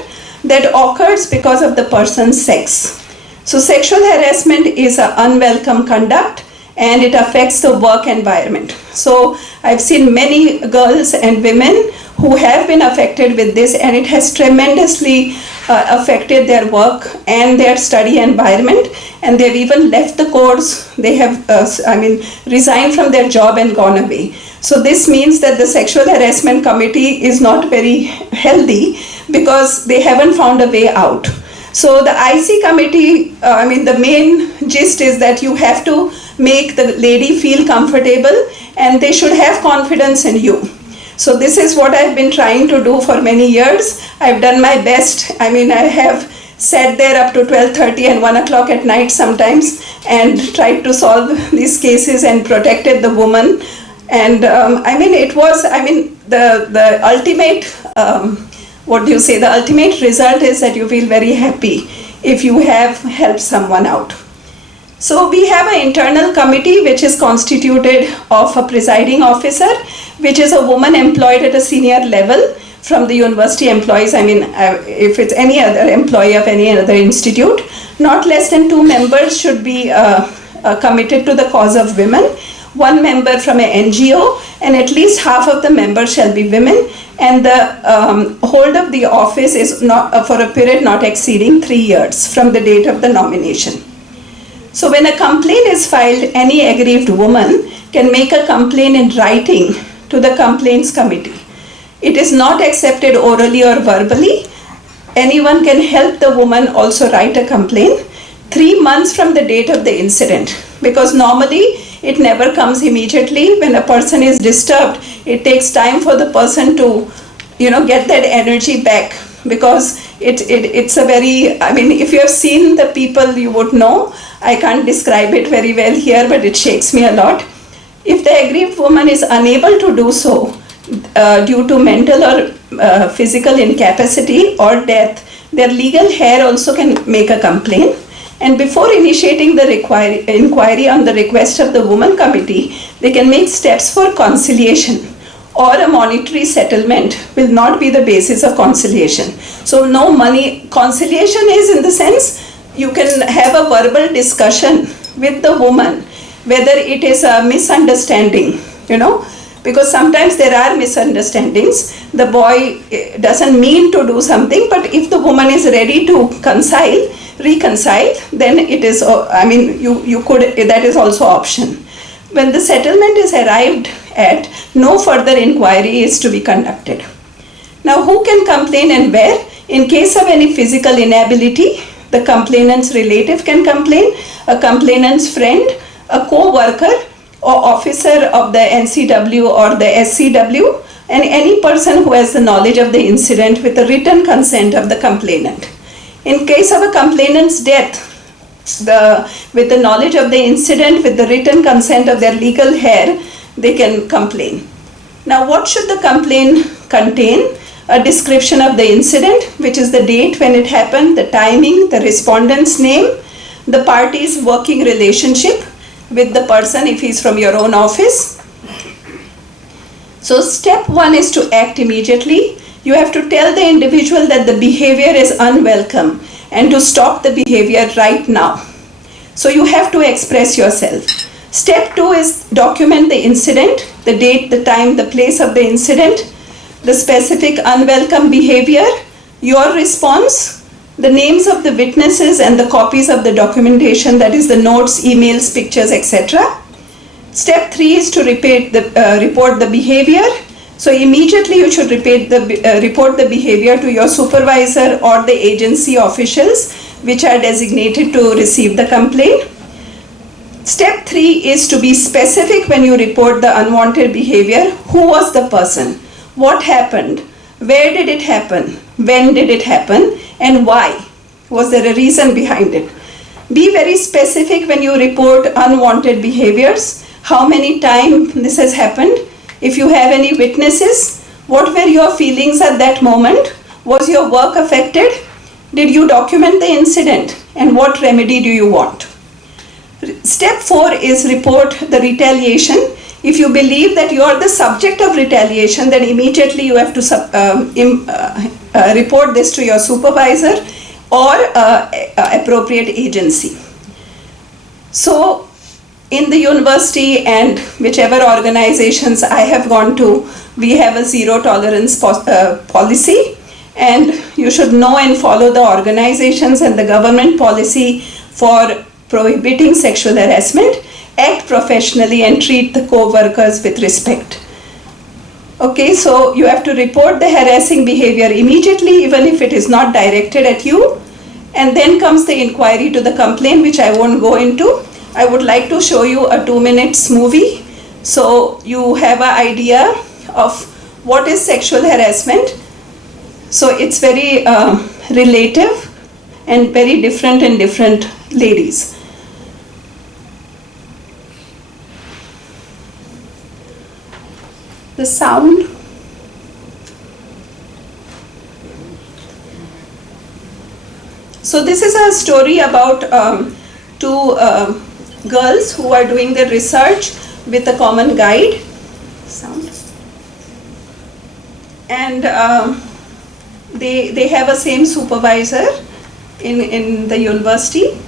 that occurs because of the person's sex. So sexual harassment is an unwelcome conduct and it affects the work environment. So I've seen many girls and women who have been affected with this, and it has tremendously affected their work and their study environment, and they've even left the course. They have resigned from their job and gone away. So this means that the sexual harassment committee is not very healthy because they haven't found a way out. So the IC committee, the main gist is that you have to make the lady feel comfortable and they should have confidence in you. So this is what I've been trying to do for many years. I've done my best. I have sat there up to 12:30 and 1 o'clock at night sometimes and tried to solve these cases and protected the woman. And it was, the ultimate, the ultimate result is that you feel very happy if you have helped someone out. So we have an internal committee which is constituted of a presiding officer, which is a woman employed at a senior level from the university employees. If it's any other employee of any other institute, not less than 2 members should be committed to the cause of women, 1 member from an NGO, and at least half of the members shall be women, and the hold of the office is not for a period not exceeding 3 years from the date of the nomination. So when a complaint is filed, any aggrieved woman can make a complaint in writing to the complaints committee. It is not accepted orally or verbally. Anyone can help the woman also write a complaint 3 months from the date of the incident, because normally it never comes immediately. When a person is disturbed, it takes time for the person to get that energy back, because it's a very, if you have seen the people, you would know. I can't describe it very well here, but it shakes me a lot. If the aggrieved woman is unable to do so due to mental or physical incapacity or death, their legal heir also can make a complaint. And before initiating the inquiry on the request of the woman committee, they can make steps for conciliation, or a monetary settlement will not be the basis of conciliation. So no money. Conciliation is in the sense you can have a verbal discussion with the woman, whether it is a misunderstanding, because sometimes there are misunderstandings. The boy doesn't mean to do something, but if the woman is ready to reconcile, then it is, you could, that is also option. When the settlement is arrived at, no further inquiry is to be conducted. Now, who can complain and where? In case of any physical inability, the complainant's relative can complain, a complainant's friend, a co-worker or officer of the NCW or the SCW, and any person who has the knowledge of the incident with the written consent of the complainant. In case of a complainant's death, with the knowledge of the incident, with the written consent of their legal heir, they can complain. Now, what should the complaint contain? A description of the incident, which is the date when it happened, the timing, the respondent's name, the party's working relationship with the person if he's from your own office. So step 1 is to act immediately. You have to tell the individual that the behavior is unwelcome and to stop the behavior right now. So you have to express yourself. Step 2 is document the incident, the date, the time, the place of the incident, the specific unwelcome behavior, your response, the names of the witnesses and the copies of the documentation, that is the notes, emails, pictures, etc. Step 3 is to report the behavior, So immediately you should report the behavior to your supervisor or the agency officials which are designated to receive the complaint. Step 3 is to be specific when you report the unwanted behavior. Who was the person? What happened? Where did it happen? When did it happen? And why? Was there a reason behind it? Be very specific when you report unwanted behaviors. How many times this has happened? If you have any witnesses, what were your feelings at that moment? Was your work affected? Did you document the incident? And what remedy do you want? Step 4 is report the retaliation. If you believe that you are the subject of retaliation, then immediately you have to report this to your supervisor or appropriate agency. So in the university and whichever organizations I have gone to, we have a zero tolerance policy, and you should know and follow the organizations and the government policy for prohibiting sexual harassment. Act professionally and treat the co-workers with respect. Okay, so you have to report the harassing behavior immediately, even if it is not directed at you. And then comes the inquiry to the complaint, which I won't go into. I would like to show you a 2-minute movie so you have an idea of what is sexual harassment. So it's very relative and very different in different ladies. The sound. So this is a story about two girls who are doing their research with a common guide. Sound. And they have a same supervisor in the university.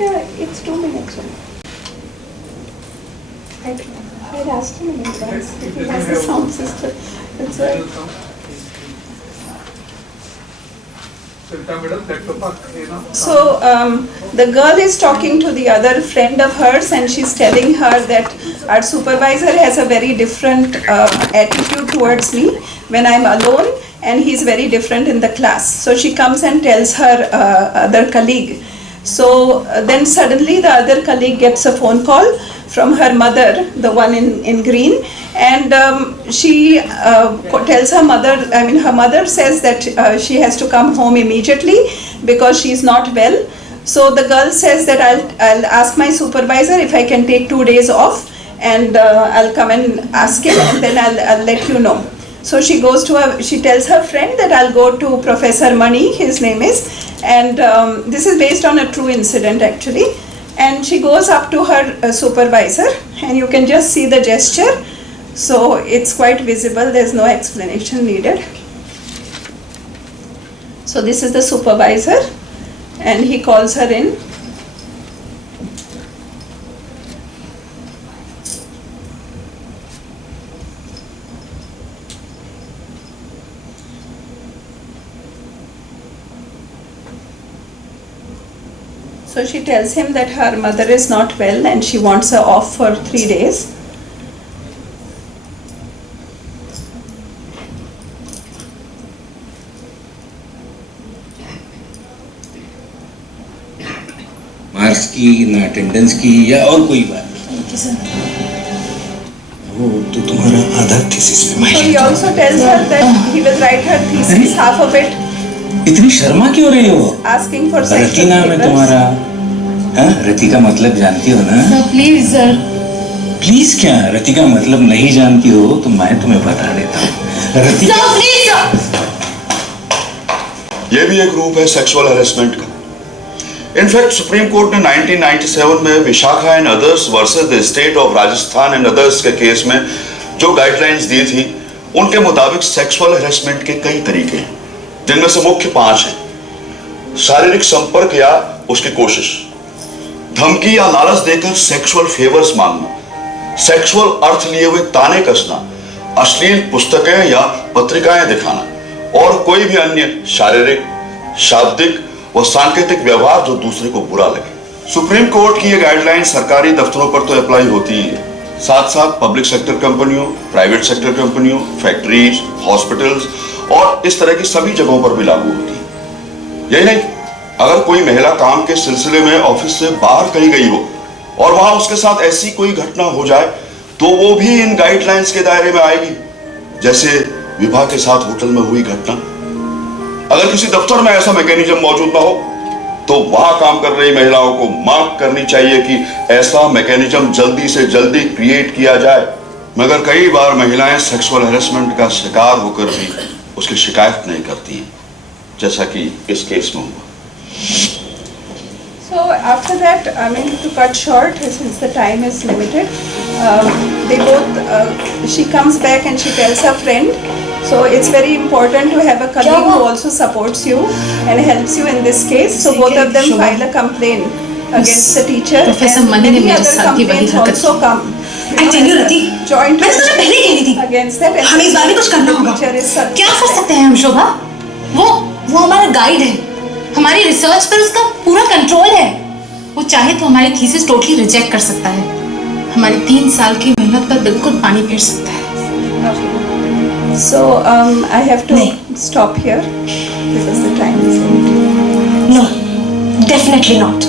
Yeah, it's 2 minutes only. I'd asked him in advance if he has a sound system. That's right. So the girl is talking to the other friend of hers, and she's telling her that our supervisor has a very different attitude towards me when I'm alone, and he's very different in the class. So she comes and tells her other colleague. So then suddenly the other colleague gets a phone call from her mother, the one in green, and she tells her mother, her mother says that she has to come home immediately because she's not well. So the girl says that I'll ask my supervisor if I can take 2 days off, and I'll come and ask him, and then I'll let you know. So she goes to she tells her friend that I'll go to Professor Mani, his name is, and this is based on a true incident actually. And she goes up to her supervisor, and you can just see the gesture. So it's quite visible, there's no explanation needed. So this is the supervisor, and he calls her in. So she tells him that her mother is not well and she wants her off for 3 days. Marks की ना attendance की या और कोई बात वो तो तुम्हारा आधा थीसिस में So he also tells her that he will write her thesis, half of it. इतनी शर्मा क्यों रही हो? Asking for रति sexual नाम है favors. तुम्हारा, हाँ? रति का मतलब जानती हो ना? Sir please sir. प्लीज क्या? रति का मतलब नहीं जानती हो तो मैं तुम्हें बता देता हूँ। रति सर प्लीज सर। ये भी एक रूप है सेक्सुअल हैरेसमेंट का। इनफैक्ट सुप्रीम कोर्ट ने 1997 में Vishakha and others versus the state of Rajasthan and others के केस में जो गाइडलाइंस दी थी, उनके मुताबिक सेक्सुअल हैरेसमेंट के कई तरीके हैं, जिनमें से मुख्य 5 हैं। शारीरिक संपर्क या उसकी कोशिश, धमकी या लालच देकर सेक्सुअल फेवर्स मांगना, सेक्सुअल अर्थ लिए हुए ताने कसना, अश्लील पुस्तकें या पत्रिकाएं दिखाना और कोई भी अन्य शारीरिक, शाब्दिक व सांकेतिक व्यवहार जो दूसरे को बुरा लगे। सुप्रीम कोर्ट की ये गाइडलाइन सरकारी दफ्तरों पर तो अप्लाई होती ही है, साथ साथ पब्लिक सेक्टर कंपनियों, प्राइवेट सेक्टर कंपनियों, फैक्ट्रीज, हॉस्पिटल्स और इस तरह की सभी जगहों पर भी लागू होती है। यही नहीं, अगर कोई महिला काम के सिलसिले में ऑफिस से बाहर कहीं गई हो और वहां उसके साथ ऐसी कोई घटना हो जाए तो वो भी इन गाइडलाइंस के दायरे में आएगी, जैसे विभा के साथ होटल में हुई घटना। अगर किसी दफ्तर में ऐसा मैकेनिज्म मौजूद ना हो तो वहां काम कर रही महिलाओं को मांग करनी चाहिए कि ऐसा मैकेनिज्म जल्दी से जल्दी क्रिएट किया जाए। मगर कई बार महिलाएं सेक्सुअल हैरेसमेंट का शिकार होकर भी उसकी शिकायत नहीं करती हैं, जैसा कि इस केस में हुआ। So after that, I mean, to cut short, since the time is limited, they both, she comes back and she tells her friend. So it's very important to have a colleague who also supports you and helps you in this case. So both of them file a complaint against the teacher. Professor and Mani ने many मेरे other साथ ये वही complaints हरकत also come. I tell you, Rati, Joint मैंने तुझे पहले कही थी against that. हमें इस बार भी कुछ करना होगा। Teacher is क्या कर सकते हैं हम शोभा? वो हमारा गाइड है, हमारी रिसर्च पर उसका पूरा कंट्रोल है। वो चाहे तो हमारी थीसिस टोटली रिजेक्ट कर सकता है, हमारी 3 साल की मेहनत पर बिल्कुल पानी फेर सकता है। So I have to stop here because the time is limited. No, definitely not.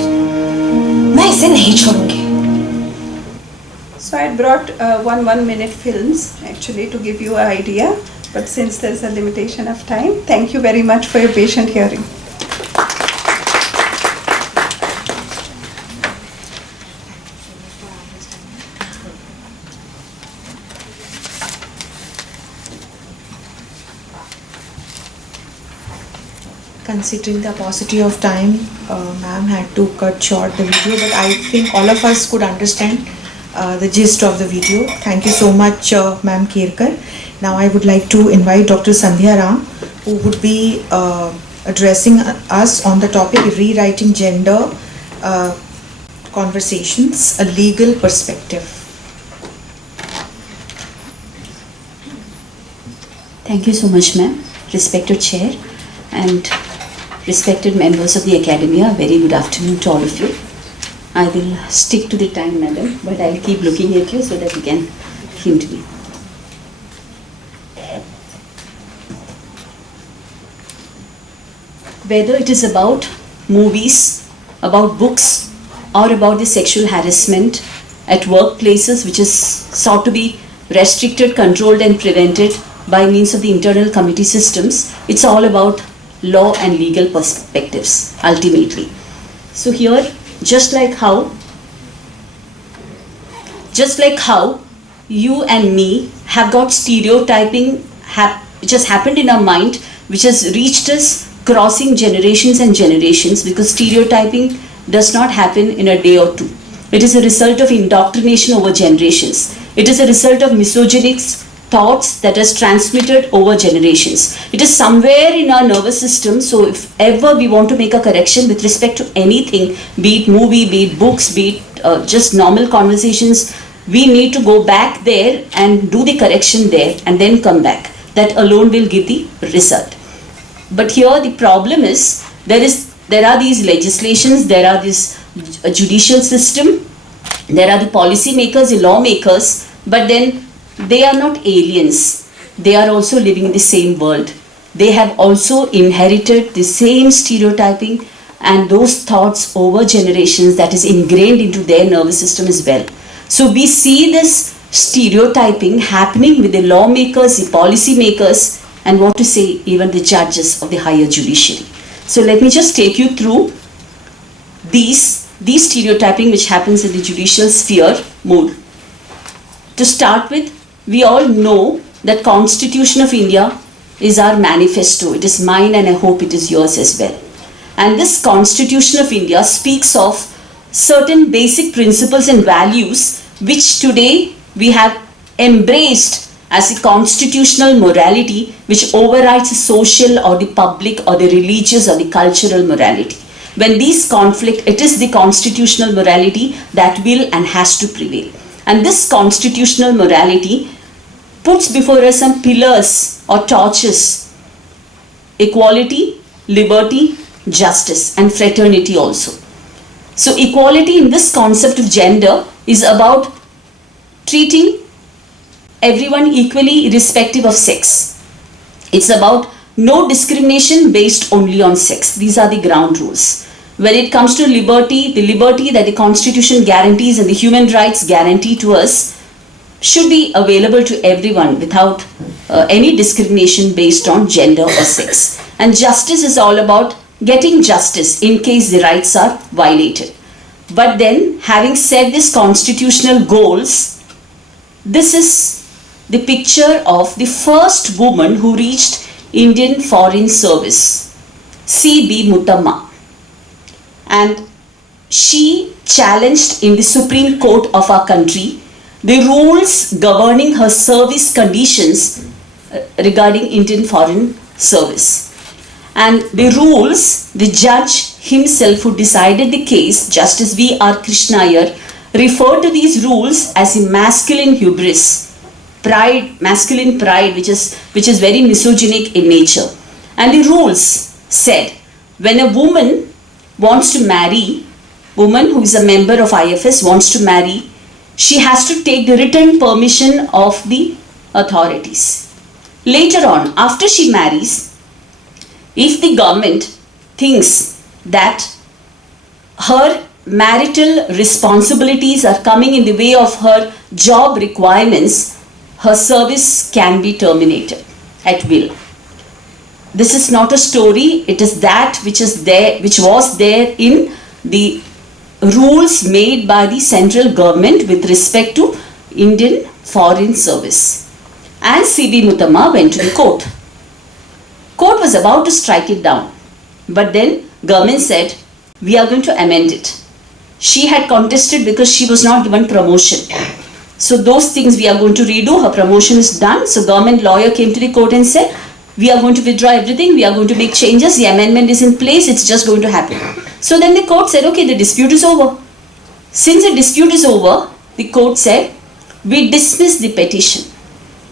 मैं इसे नहीं छोड़ूंगी। So I had brought one minute films actually to give you an idea, but since there's a limitation of time, thank you very much for your patient hearing. Considering the paucity of time, ma'am had to cut short the video, but I think all of us could understand the gist of the video. Thank you so much, ma'am Kerkar. Now I would like to invite Dr. Sandhya Ram, who would be addressing us on the topic rewriting gender conversations, a legal perspective. Thank you so much, ma'am. Respected chair and respected members of the academia, very good afternoon to all of you. I will stick to the time, madam, but I'll keep looking at you so that you can hint me. Whether it is about movies, about books, or about the sexual harassment at workplaces, which is sought to be restricted, controlled, and prevented by means of the internal committee systems, it's all about law and legal perspectives ultimately. So here, just like how you and me have got stereotyping which has happened in our mind, which has reached us crossing generations and generations, because stereotyping does not happen in a day or two. It is a result of indoctrination over generations. It is a result of misogynic thoughts that is transmitted over generations. It is somewhere in our nervous system. So if ever we want to make a correction with respect to anything, be it movie, be it books, be it just normal conversations, we need to go back there and do the correction there and then come back. That alone will give the result. But here the problem is, there are these legislations, there are this judicial system, there are the policy makers, the lawmakers, but then they are not aliens. They are also living in the same world. They have also inherited the same stereotyping and those thoughts over generations that is ingrained into their nervous system as well. So we see this stereotyping happening with the lawmakers, the policy makers, and what to say, even the judges of the higher judiciary. So let me just take you through these stereotyping which happens in the judicial sphere more. To start with, we all know that Constitution of India is our manifesto. It is mine and I hope it is yours as well. And this Constitution of India speaks of certain basic principles and values which today we have embraced as a constitutional morality which overrides the social or the public or the religious or the cultural morality. When these conflict, it is the constitutional morality that will and has to prevail. And this constitutional morality puts before us some pillars or torches: equality, liberty, justice, and fraternity also. So equality in this concept of gender is about treating everyone equally irrespective of sex. It's about no discrimination based only on sex. These are the ground rules. When it comes to liberty, the liberty that the Constitution guarantees and the human rights guarantee to us should be available to everyone without any discrimination based on gender or sex. And justice is all about getting justice in case the rights are violated. But then, having set these constitutional goals, this is the picture of the first woman who reached Indian Foreign Service, C.B. Muthamma. And she challenged in the Supreme Court of our country the rules governing her service conditions regarding Indian Foreign Service. And the rules, the judge himself who decided the case, Justice V.R. Krishna Iyer, referred to these rules as a masculine hubris, pride, masculine pride, which is very misogynic in nature. And the rules said, when a woman wants to marry, woman who is a member of IFS wants to marry, she has to take the written permission of the authorities. Later on, after she marries, if the government thinks that her marital responsibilities are coming in the way of her job requirements, her service can be terminated at will. This is not a story, it is that which was there in the rules made by the central government with respect to Indian Foreign Service. And C.B. Muthamma went to the court. Court was about to strike it down, but then government said, we are going to amend it. She had contested because she was not given promotion. So those things we are going to redo, her promotion is done. So government lawyer came to the court and said, we are going to withdraw everything, we are going to make changes, the amendment is in place, it's just going to happen. So then the court said, okay, the dispute is over. Since the dispute is over, the court said, we dismiss the petition,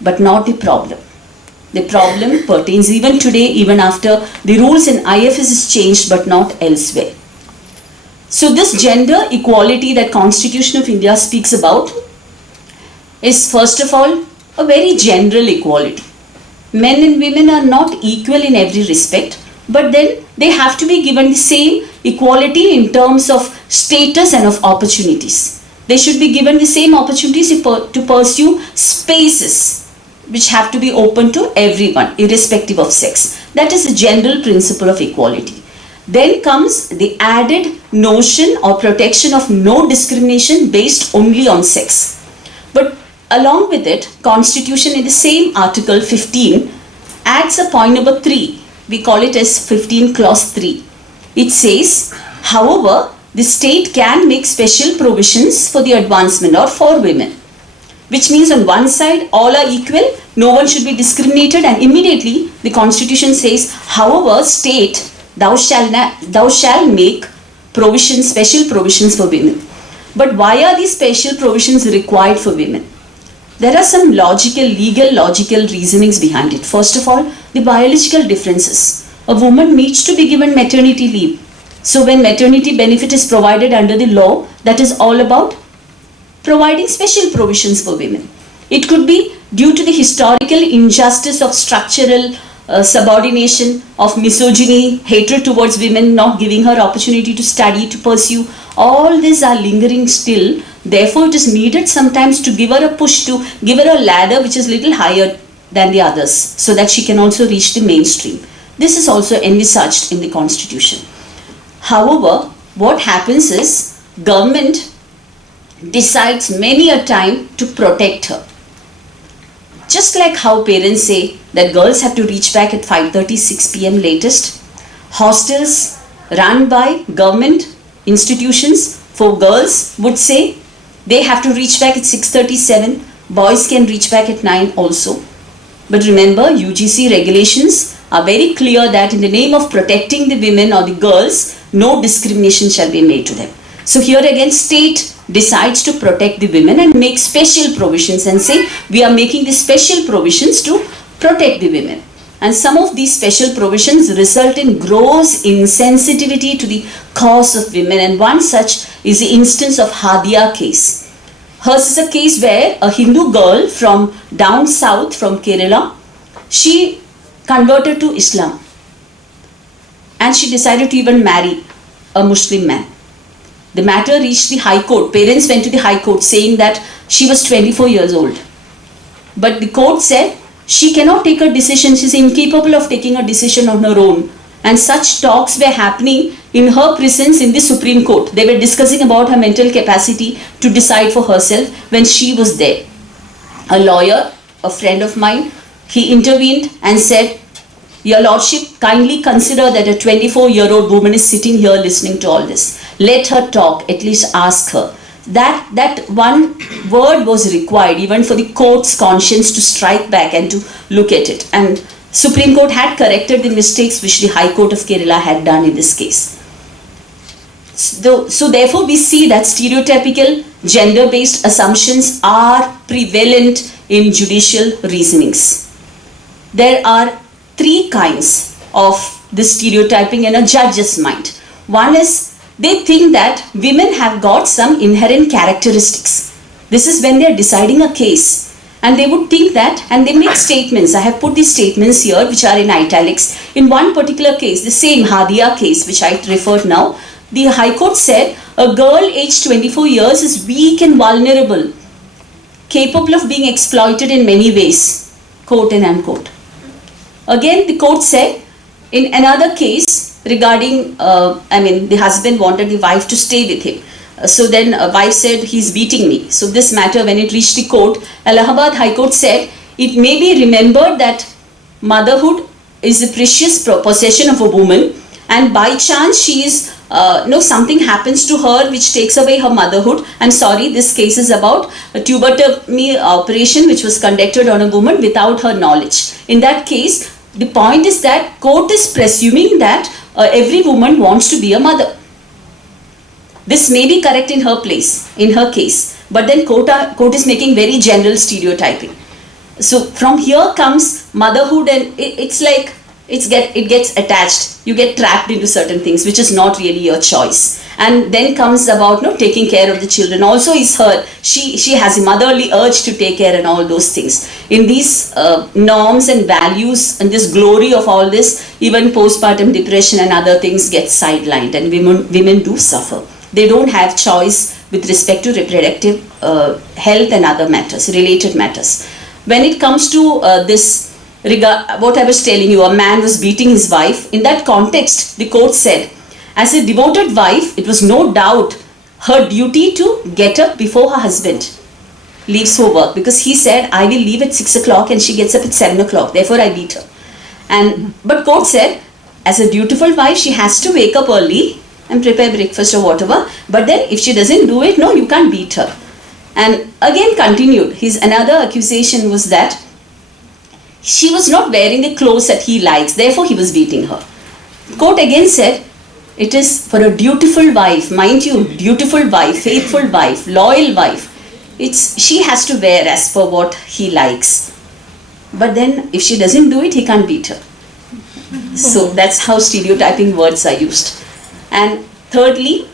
but not the problem. The problem pertains even today, even after the rules in IFS is changed, but not elsewhere. So this gender equality that Constitution of India speaks about is first of all a very general equality. Men and women are not equal in every respect, but then they have to be given the same equality in terms of status and of opportunities. They should be given the same opportunities to pursue spaces which have to be open to everyone, irrespective of sex. That is the general principle of equality. Then comes the added notion or protection of no discrimination based only on sex. But along with it, Constitution in the same Article 15 adds a point number 3. We call it as 15 clause 3. It says, however, the state can make special provisions for the advancement or for women. Which means on one side, all are equal, no one should be discriminated, and immediately the Constitution says, however, state, thou shall make provisions, special provisions for women. But why are these special provisions required for women? There are some legal logical reasonings behind it. First of all, the biological differences. A woman needs to be given maternity leave. So when maternity benefit is provided under the law, that is all about providing special provisions for women. It could be due to the historical injustice of structural subordination, of misogyny, hatred towards women, not giving her opportunity to study, to pursue. All these are lingering still. Therefore, it is needed sometimes to give her a push, to give her a ladder which is little higher than the others, so that she can also reach the mainstream. This is also envisaged in the Constitution. However, what happens is government decides many a time to protect her. Just like how parents say that girls have to reach back at 5:36 p.m. latest, hostels run by government institutions for girls would say they have to reach back at 6:37, boys can reach back at 9 also. But remember, UGC regulations are very clear that in the name of protecting the women or the girls, no discrimination shall be made to them. So here again, state decides to protect the women and make special provisions and say, we are making the special provisions to protect the women. And some of these special provisions result in gross insensitivity to the cause of women. And one such is the instance of Hadia case. Hers is a case where a Hindu girl from down south, from Kerala, she converted to Islam. And she decided to even marry a Muslim man. The matter reached the High Court. Parents went to the High Court saying that she was 24 years old. But the court said she cannot take a decision. She is incapable of taking a decision on her own. And such talks were happening in her presence in the Supreme Court. They were discussing about her mental capacity to decide for herself when she was there. A lawyer, a friend of mine, he intervened and said, Your Lordship, kindly consider that a 24-year-old woman is sitting here listening to all this. Let her talk, at least ask her. That one word was required even for the court's conscience to strike back and to look at it. And Supreme Court had corrected the mistakes which the High Court of Kerala had done in this case. So therefore we see that stereotypical gender-based assumptions are prevalent in judicial reasonings. There are three kinds of this stereotyping in a judge's mind. One is they think that women have got some inherent characteristics. This is when they are deciding a case. And they would think that, and they make statements. I have put these statements here which are in italics. In one particular case, the same Hadia case which I referred now, the High Court said a girl aged 24 years is weak and vulnerable, capable of being exploited in many ways, quote and unquote. Again, the court said in another case regarding, the husband wanted the wife to stay with him. So then wife said, he's beating me. So this matter, when it reached the court, Allahabad High Court said, it may be remembered that motherhood is a precious possession of a woman, and by chance she is, something happens to her which takes away her motherhood. I'm sorry, this case is about a tuberculosis operation which was conducted on a woman without her knowledge. In that case, the point is that court is presuming that every woman wants to be a mother. This may be correct in her case, but then court is making very general stereotyping. So from here comes motherhood, and it's like it gets attached. You get trapped into certain things which is not really your choice. And then comes about taking care of the children. Also is her, she has a motherly urge to take care and all those things. In these norms and values and this glory of all this, even postpartum depression and other things get sidelined, and women do suffer. They don't have choice with respect to reproductive health and other matters, related matters. When it comes to what I was telling you, a man was beating his wife. In that context, the court said, as a devoted wife, it was no doubt her duty to get up before her husband leaves for work, because he said, I will leave at 6 o'clock and she gets up at 7 o'clock. Therefore, I beat her. But court said, as a dutiful wife, she has to wake up early and prepare breakfast or whatever. But then if she doesn't do it, no, you can't beat her. And again continued. His another accusation was that she was not wearing the clothes that he likes, therefore he was beating her. Court again said, it is for a dutiful wife, mind you, dutiful wife, faithful wife, loyal wife. She has to wear as per what he likes. But then if she doesn't do it, he can't beat her. So that's how stereotyping words are used. And thirdly,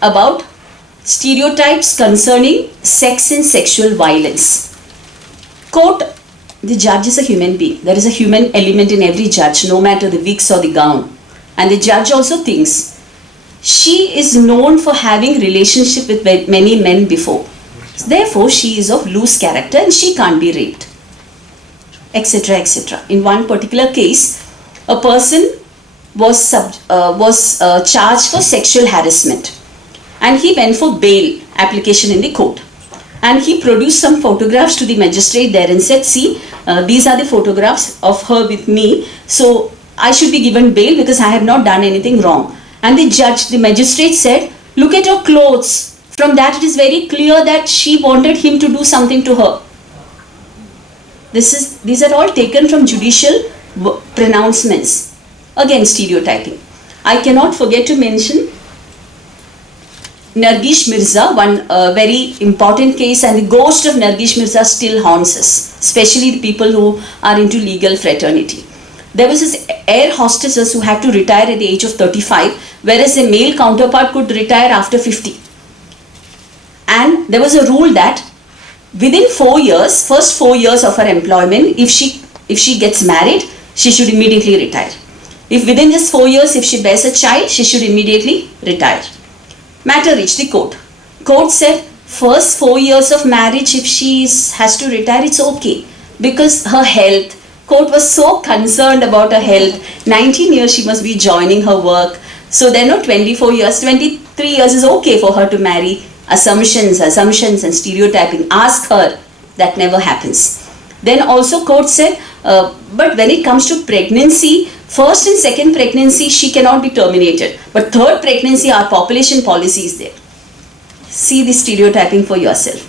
about stereotypes concerning sex and sexual violence. Court, the judge is a human being. There is a human element in every judge, no matter the wigs or the gown. And the judge also thinks she is known for having relationship with many men before. Therefore, she is of loose character and she can't be raped, etc., etc. In one particular case, a person was charged for sexual harassment, and he went for bail application in the court. And he produced some photographs to the magistrate there and said, see, these are the photographs of her with me, so I should be given bail because I have not done anything wrong. And the magistrate said, look at her clothes. From that it is very clear that she wanted him to do something to her. These are all taken from judicial pronouncements. Again, stereotyping. I cannot forget to mention Nargish Mirza, one very important case, and the ghost of Nargish Mirza still haunts us, especially the people who are into legal fraternity. There was this air hostesses who had to retire at the age of 35, whereas a male counterpart could retire after 50. And there was a rule that within 4 years, first 4 years of her employment, if she gets married, she should immediately retire. If within this 4 years, if she bears a child, she should immediately retire. Matter reached the court. Court said, first 4 years of marriage, if she has to retire, it's okay. Because her health, court was so concerned about her health. 19 years she must be joining her work. So then, no, 24 years, 23 years is okay for her to marry. Assumptions and stereotyping. Ask her. That never happens. Then also court said, but when it comes to pregnancy, first and second pregnancy, she cannot be terminated. But third pregnancy, our population policy is there. See the stereotyping for yourself.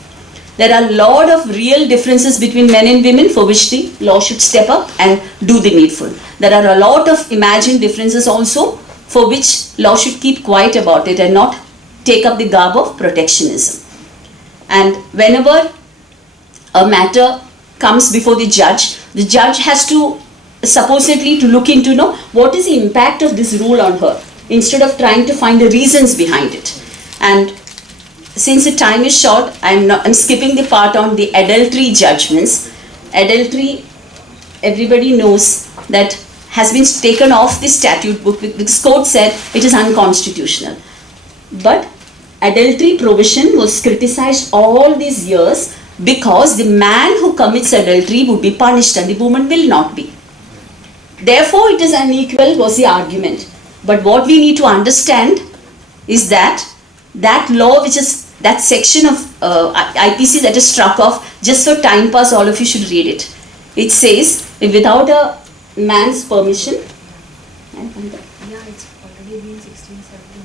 There are a lot of real differences between men and women for which the law should step up and do the needful. There are a lot of imagined differences also for which law should keep quiet about it and not take up the garb of protectionism. And whenever a matter comes before the judge has to supposedly to look into know what is the impact of this rule on her instead of trying to find the reasons behind it. And since the time is short, I'm skipping the part on the adultery judgments. Adultery, everybody knows that has been taken off the statute book because court said it is unconstitutional. But adultery provision was criticized all these years because the man who commits adultery would be punished and the woman will not be. Therefore, it is unequal was the argument. But what we need to understand is that law, which is that section of IPC that is struck off, just for time pass, all of you should read it. It says, if without a man's permission,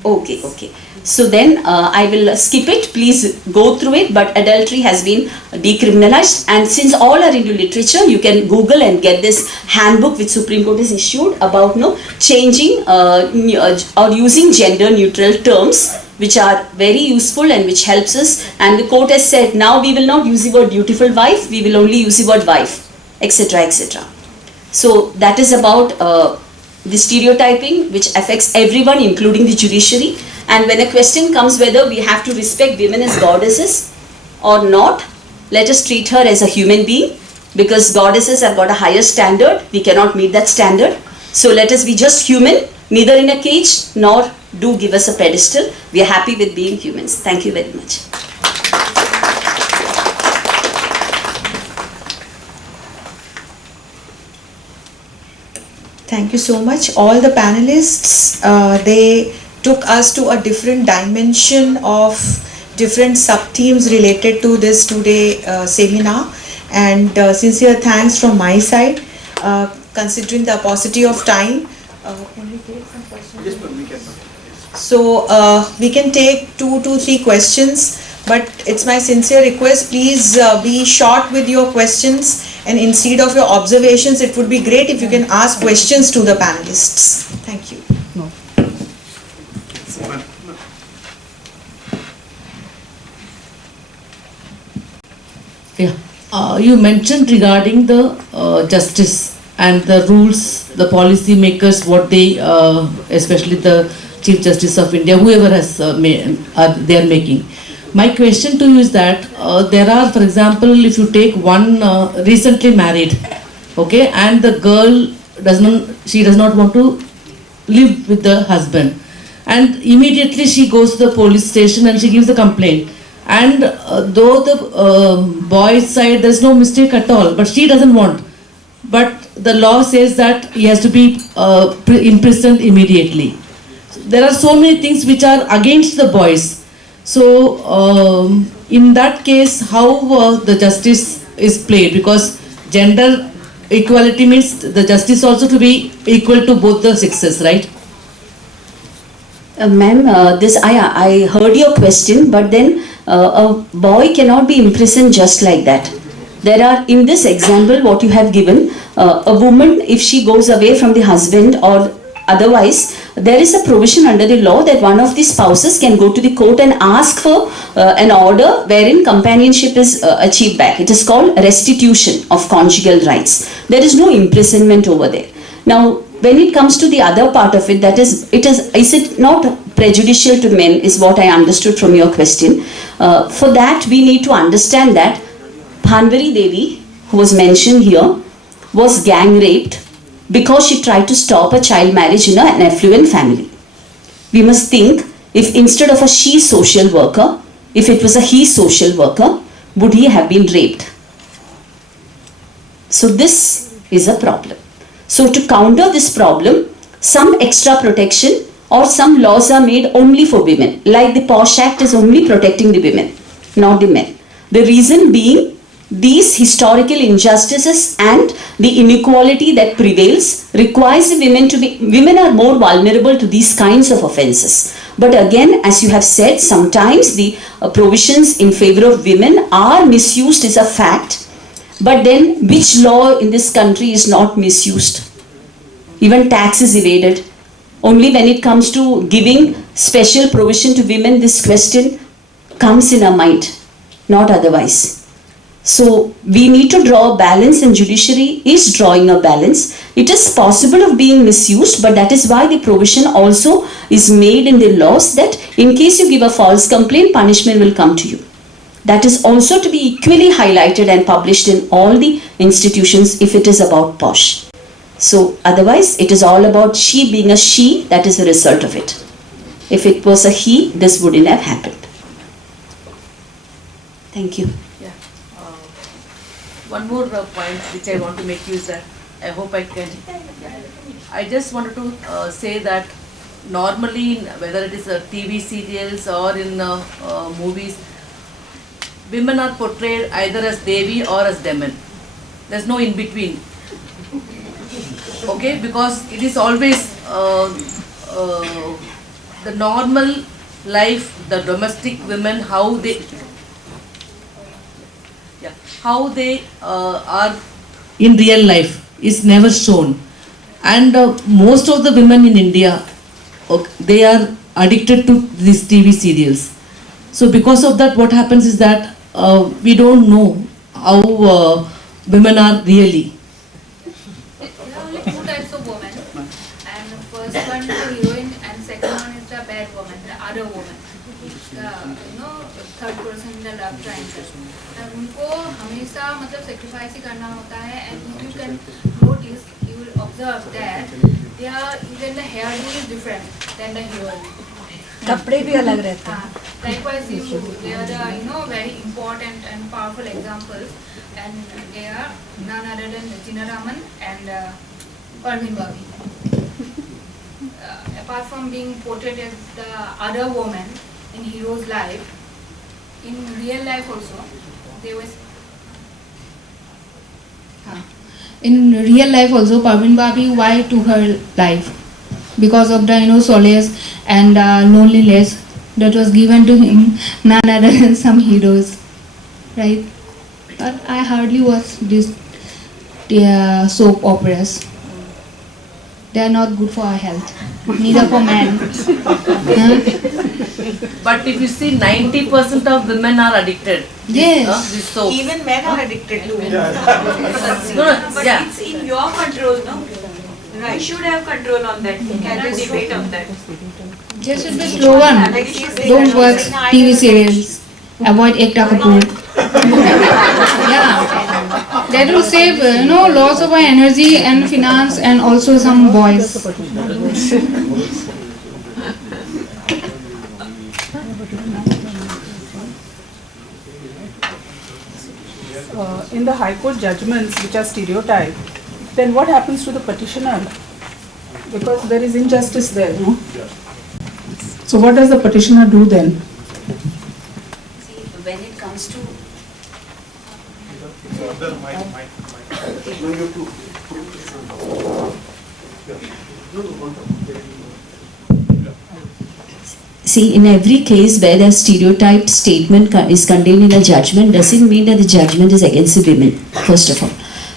okay. So then I will skip it. Please go through it. But adultery has been decriminalized. And since all are into literature, you can Google and get this handbook which Supreme Court has issued about changing or using gender neutral terms, which are very useful and which helps us. And the court has said, now we will not use the word dutiful wife, we will only use the word wife, etc., etc. So that is about the stereotyping which affects everyone, including the judiciary. And when a question comes whether we have to respect women as goddesses or not, let us treat her as a human being, because goddesses have got a higher standard. We cannot meet that standard. So let us be just human, neither in a cage nor do give us a pedestal. We are happy with being humans. Thank you very much. Thank you so much. All the panelists, they took us to a different dimension of different sub-themes related to this two-day seminar. And sincere thanks from my side. Considering the paucity of time, can we take some questions? Yes, we can. So we can take 2 to 3 questions, but it's my sincere request, please be short with your questions, and instead of your observations, it would be great if you can ask questions to the panelists. Thank you. Yeah, you mentioned regarding the justice and the rules, the policy makers, what they, especially the Chief Justice of India, whoever has they are making. My question to you is that there are, for example, if you take one recently married, okay, and the girl does not want to live with the husband, and immediately she goes to the police station and she gives a complaint. And though the boy's side, there's no mistake at all, but she doesn't want. But the law says that he has to be imprisoned immediately. So there are so many things which are against the boys. So in that case, how the justice is played? Because gender equality means the justice also to be equal to both the sexes, right? Ma'am, I heard your question, but then a boy cannot be imprisoned just like that. There are, in this example what you have given, a woman, if she goes away from the husband or otherwise, there is a provision under the law that one of the spouses can go to the court and ask for an order wherein companionship is achieved back. It is called restitution of conjugal rights. There is no imprisonment over there. Now, when it comes to the other part of it, that is it not prejudicial to men is what I understood from your question. For that, we need to understand that Bhanwari Devi, who was mentioned here, was gang raped because she tried to stop a child marriage in an affluent family. We must think, if instead of a she social worker, if it was a he social worker, would he have been raped? So this is a problem. So to counter this problem, some extra protection or some laws are made only for women. Like the POSH Act is only protecting the women, not the men. The reason being, these historical injustices and the inequality that prevails requires the women are more vulnerable to these kinds of offences. But again, as you have said, sometimes the provisions in favour of women are misused is a fact. But then which law in this country is not misused? Even tax is evaded. Only when it comes to giving special provision to women, this question comes in our mind, not otherwise. So we need to draw a balance, and judiciary is drawing a balance. It is possible of being misused, but that is why the provision also is made in the laws that in case you give a false complaint, punishment will come to you. That is also to be equally highlighted and published in all the institutions if it is about POSH. So otherwise, it is all about she being a she, that is the result of it. If it was a he, this wouldn't have happened. Thank you. One more point which I want to make is that I hope I can. I just wanted to say that normally, whether it is TV serials or in movies, women are portrayed either as Devi or as Demon. There's no in between. Okay, because it is always the normal life, the domestic women, how they are in real life is never shown. And most of the women in India, they are addicted to these TV serials. So because of that, what happens is that we don't know how women are really. There are only two types of women, and the first one is the heroine, and second one is the bad woman, the other woman, the third person in the love triangle. And उनको हमेशा मतलब sacrifice ही करना होता है, and you can notice, you will observe that even the hairdo is different than the heroine. कपड़े भी अलग रहते हैं. Likewise, they are the very important and powerful examples, and they are none other than Jina Raman and Parveen Babi. Apart from being portrayed as the other woman in hero's life, in real life also, they were. In real life also, Parveen Babi, why took her life? Because of the solace and loneliness that was given to him, none other than some heroes, right? But I hardly watch these soap operas. They are not good for our health, neither for men. But if you see, 90% of women are addicted. Yes. These soaps. Even men are addicted to it. But it's in your control, no? Right. You should have control on that. Can we debate on that? There should be slogan. Don't watch TV serials. Avoid Ekta Kapoor. Yeah. That will save lots of our energy and finance and also some boys. In the High Court judgments which are stereotyped, then what happens to the petitioner? Because there is injustice there, no? So what does the petitioner do then? See, when it comes to See, in every case where the stereotyped statement is contained in a judgment, doesn't mean that the judgment is against the women, first of all.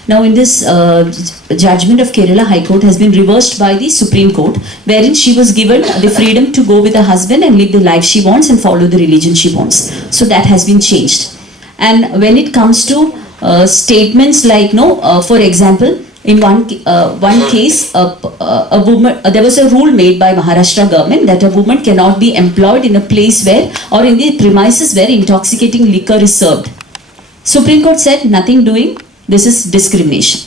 Now in this judgment of Kerala High Court has been reversed by the Supreme Court, wherein she was given the freedom to go with her husband and live the life she wants and follow the religion she wants. So that has been changed. And when it comes to statements like, for example, in one case, a woman, there was a rule made by Maharashtra government that a woman cannot be employed in a place where, or in the premises where intoxicating liquor is served. Supreme Court said nothing doing, this is discrimination.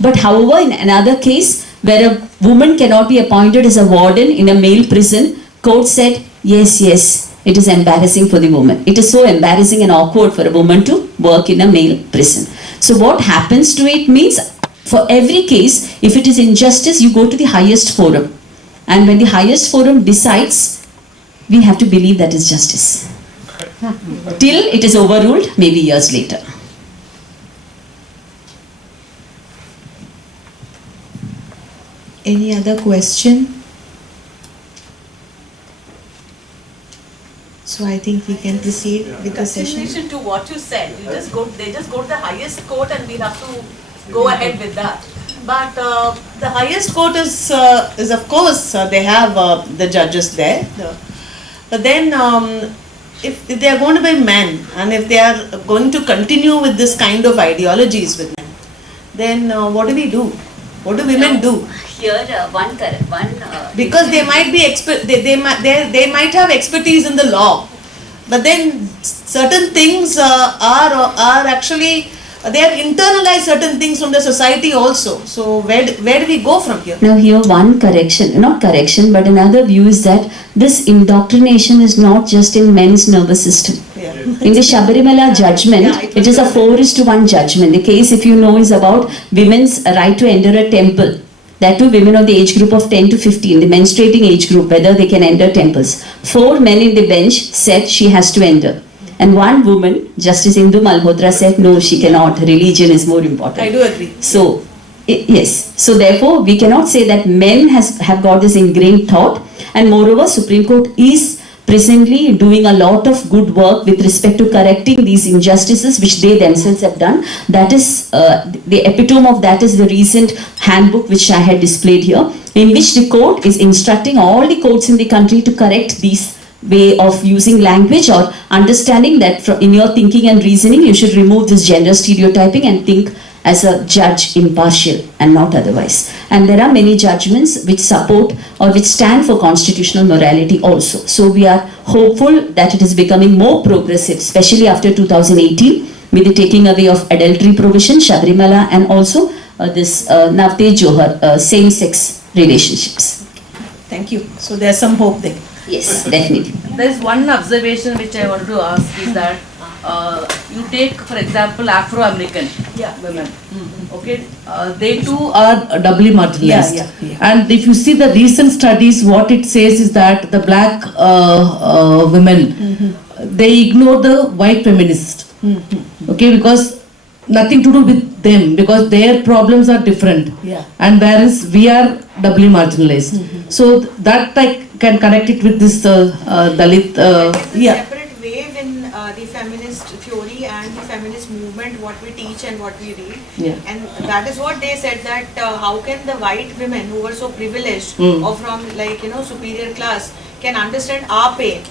But however, in another case where a woman cannot be appointed as a warden in a male prison, court said yes, it is embarrassing for the woman. It is so embarrassing and awkward for a woman to work in a male prison. So what happens to it means, for every case, if it is injustice, you go to the highest forum. And when the highest forum decides, we have to believe that is justice. Till it is overruled, maybe years later. Any other question? So I think we can proceed with the session. Continuation to what you said, they just go to the highest court and we have to go ahead with that. But the highest court is of course, they have the judges there. But then if they are going to be men and if they are going to continue with this kind of ideologies with men, then what do we do? What do women do? Here, Because they might be they might have expertise in the law, but then certain things are actually, they have internalized certain things from the society also. So where do we go from here? Now here one correction, not correction, but another view is that this indoctrination is not just in men's nervous system. Yeah. In the Shabarimala judgment, it is a 4:1 judgment. The case, if you know, is about women's right to enter a temple. That too, women of the age group of 10 to 15, the menstruating age group, whether they can enter temples. 4 men in the bench said she has to enter. And one woman, Justice Indu Malhotra, said no, she cannot. Religion is more important. I do agree. So, yes. So therefore, we cannot say that men have got this ingrained thought. And moreover, Supreme Court is presently doing a lot of good work with respect to correcting these injustices which they themselves have done. That is, the epitome of that is the recent handbook which I had displayed here, in which the court is instructing all the courts in the country to correct these way of using language or understanding that in your thinking and reasoning you should remove this gender stereotyping and think as a judge impartial and not otherwise. And there are many judgments which support or which stand for constitutional morality also. So we are hopeful that it is becoming more progressive, especially after 2018 with the taking away of adultery provision, Shabarimala, and also this Navte Johar, same-sex relationships. Thank you. So there's some hope there. Yes, definitely. There is one observation which I wanted to ask is that you take, for example, Afro-American women. Okay, they too are doubly marginalized. And if you see the recent studies, what it says is that the black women, they ignore the white feminists. Okay, because nothing to do with them, because their problems are different. And whereas we are doubly marginalized. So that I can connect it with this Dalit. Separate wave in the feminist theory and the feminist movement, what we teach and what we read. And that is what they said, that how can the white women who were so privileged or from superior class can understand our pain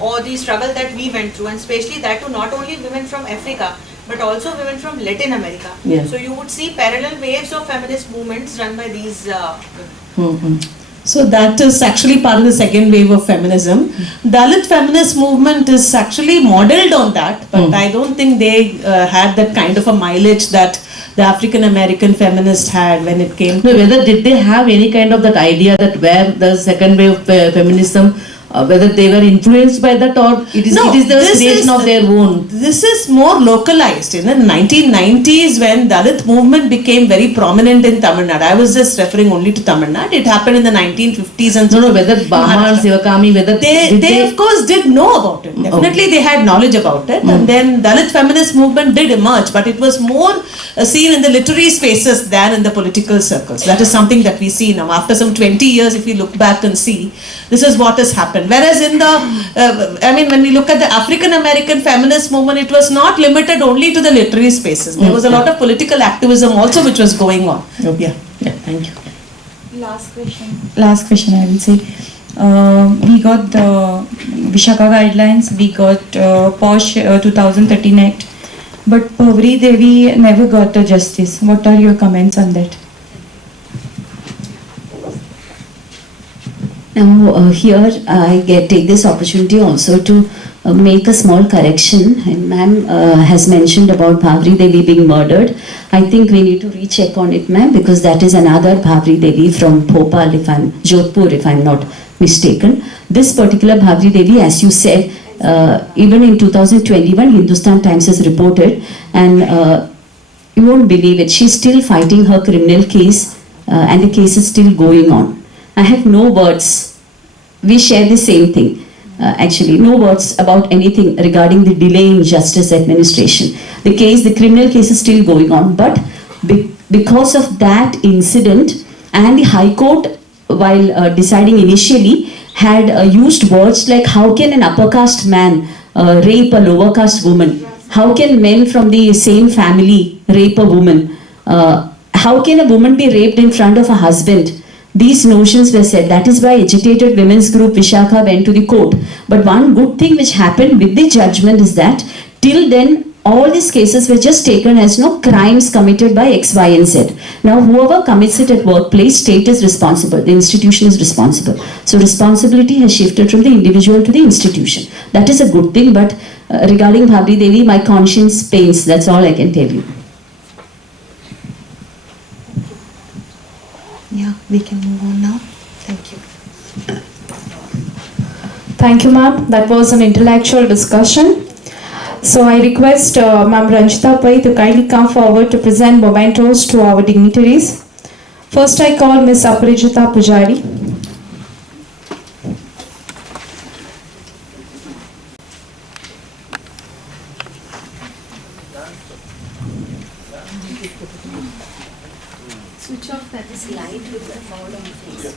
or the struggle that we went through, and especially that to not only women from Africa but also women from Latin America. So you would see parallel waves of feminist movements run by these women. So that is actually part of the second wave of feminism. Dalit feminist movement is actually modeled on that, but I don't think they had that kind of a mileage that the African American feminists had when it came to... Whether did they have any kind of that idea that where the second wave of feminism, whether they were influenced by that or it is the creation of their own? This is more localized. In the 1990s, when Dalit movement became very prominent in Tamil Nadu, I was just referring only to Tamil Nadu, it happened in the 1950s and no, whether Bahman, Sivakami, whether they of course did know about it. Definitely they had knowledge about it. And then Dalit feminist movement did emerge, but it was more seen in the literary spaces than in the political circles. That is something that we see now. After some 20 years, if we look back and see, this is what has happened. happened. Whereas in the, when we look at the African American feminist movement, it was not limited only to the literary spaces. There was a lot of political activism also which was going on. Yeah, thank you. Last question I will say. We got the Vishaka guidelines, we got POSH 2013 Act, but Pavri Devi never got the justice. What are your comments on that? Now, here I take this opportunity also to make a small correction. And ma'am has mentioned about Bhavri Devi being murdered. I think we need to recheck on it, ma'am, because that is another Bhavri Devi from Bhopal, Jodhpur, if I'm not mistaken. This particular Bhavri Devi, as you said, even in 2021, Hindustan Times has reported, and you won't believe it, she's still fighting her criminal case, and the case is still going on. I have no words. We share the same thing. Actually, no words about anything regarding the delay in justice administration. The criminal case is still going on, but because of that incident, and the High Court, while deciding initially, had used words like, how can an upper caste man rape a lower caste woman? How can men from the same family rape a woman? How can a woman be raped in front of a husband? These notions were said. That is why agitated women's group Vishakha went to the court. But one good thing which happened with the judgment is that till then all these cases were just taken as no crimes committed by X, Y and Z. Now whoever commits it at workplace, state is responsible, the institution is responsible. So responsibility has shifted from the individual to the institution. That is a good thing, but regarding Bhavri Devi, my conscience pains, that's all I can tell you. Yeah, we can move on now. Thank you. Thank you, ma'am. That was an intellectual discussion. So I request Ma'am Ranjita Pai to kindly come forward to present mementos to our dignitaries. First I call Ms. Aparijita Pujari. Switch off that is light with the fall on face.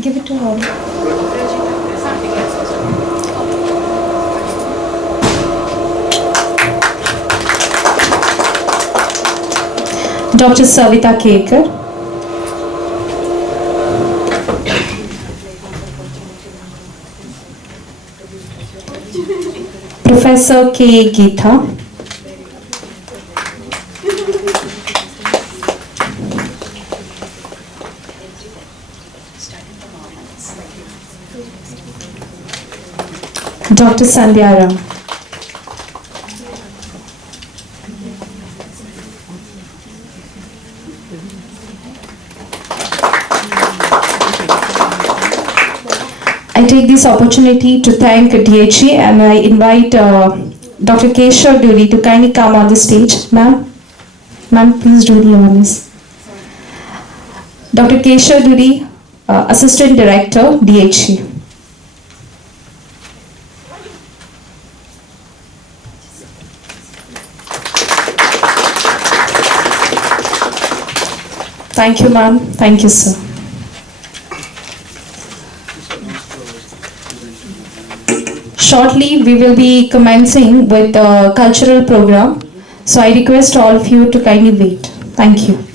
Give it to her. Dr. Savita Kekar. Professor K. Geetha. Dr. Sandhya Ram. I take this opportunity to thank DHE and I invite Dr. Keshav Duri to kindly come on the stage. Ma'am, please do the honors. Dr. Keshav Duri, Assistant Director, DHE. Thank you, ma'am. Thank you, sir. Shortly, we will be commencing with a cultural program. So I request all of you to kindly wait. Thank you.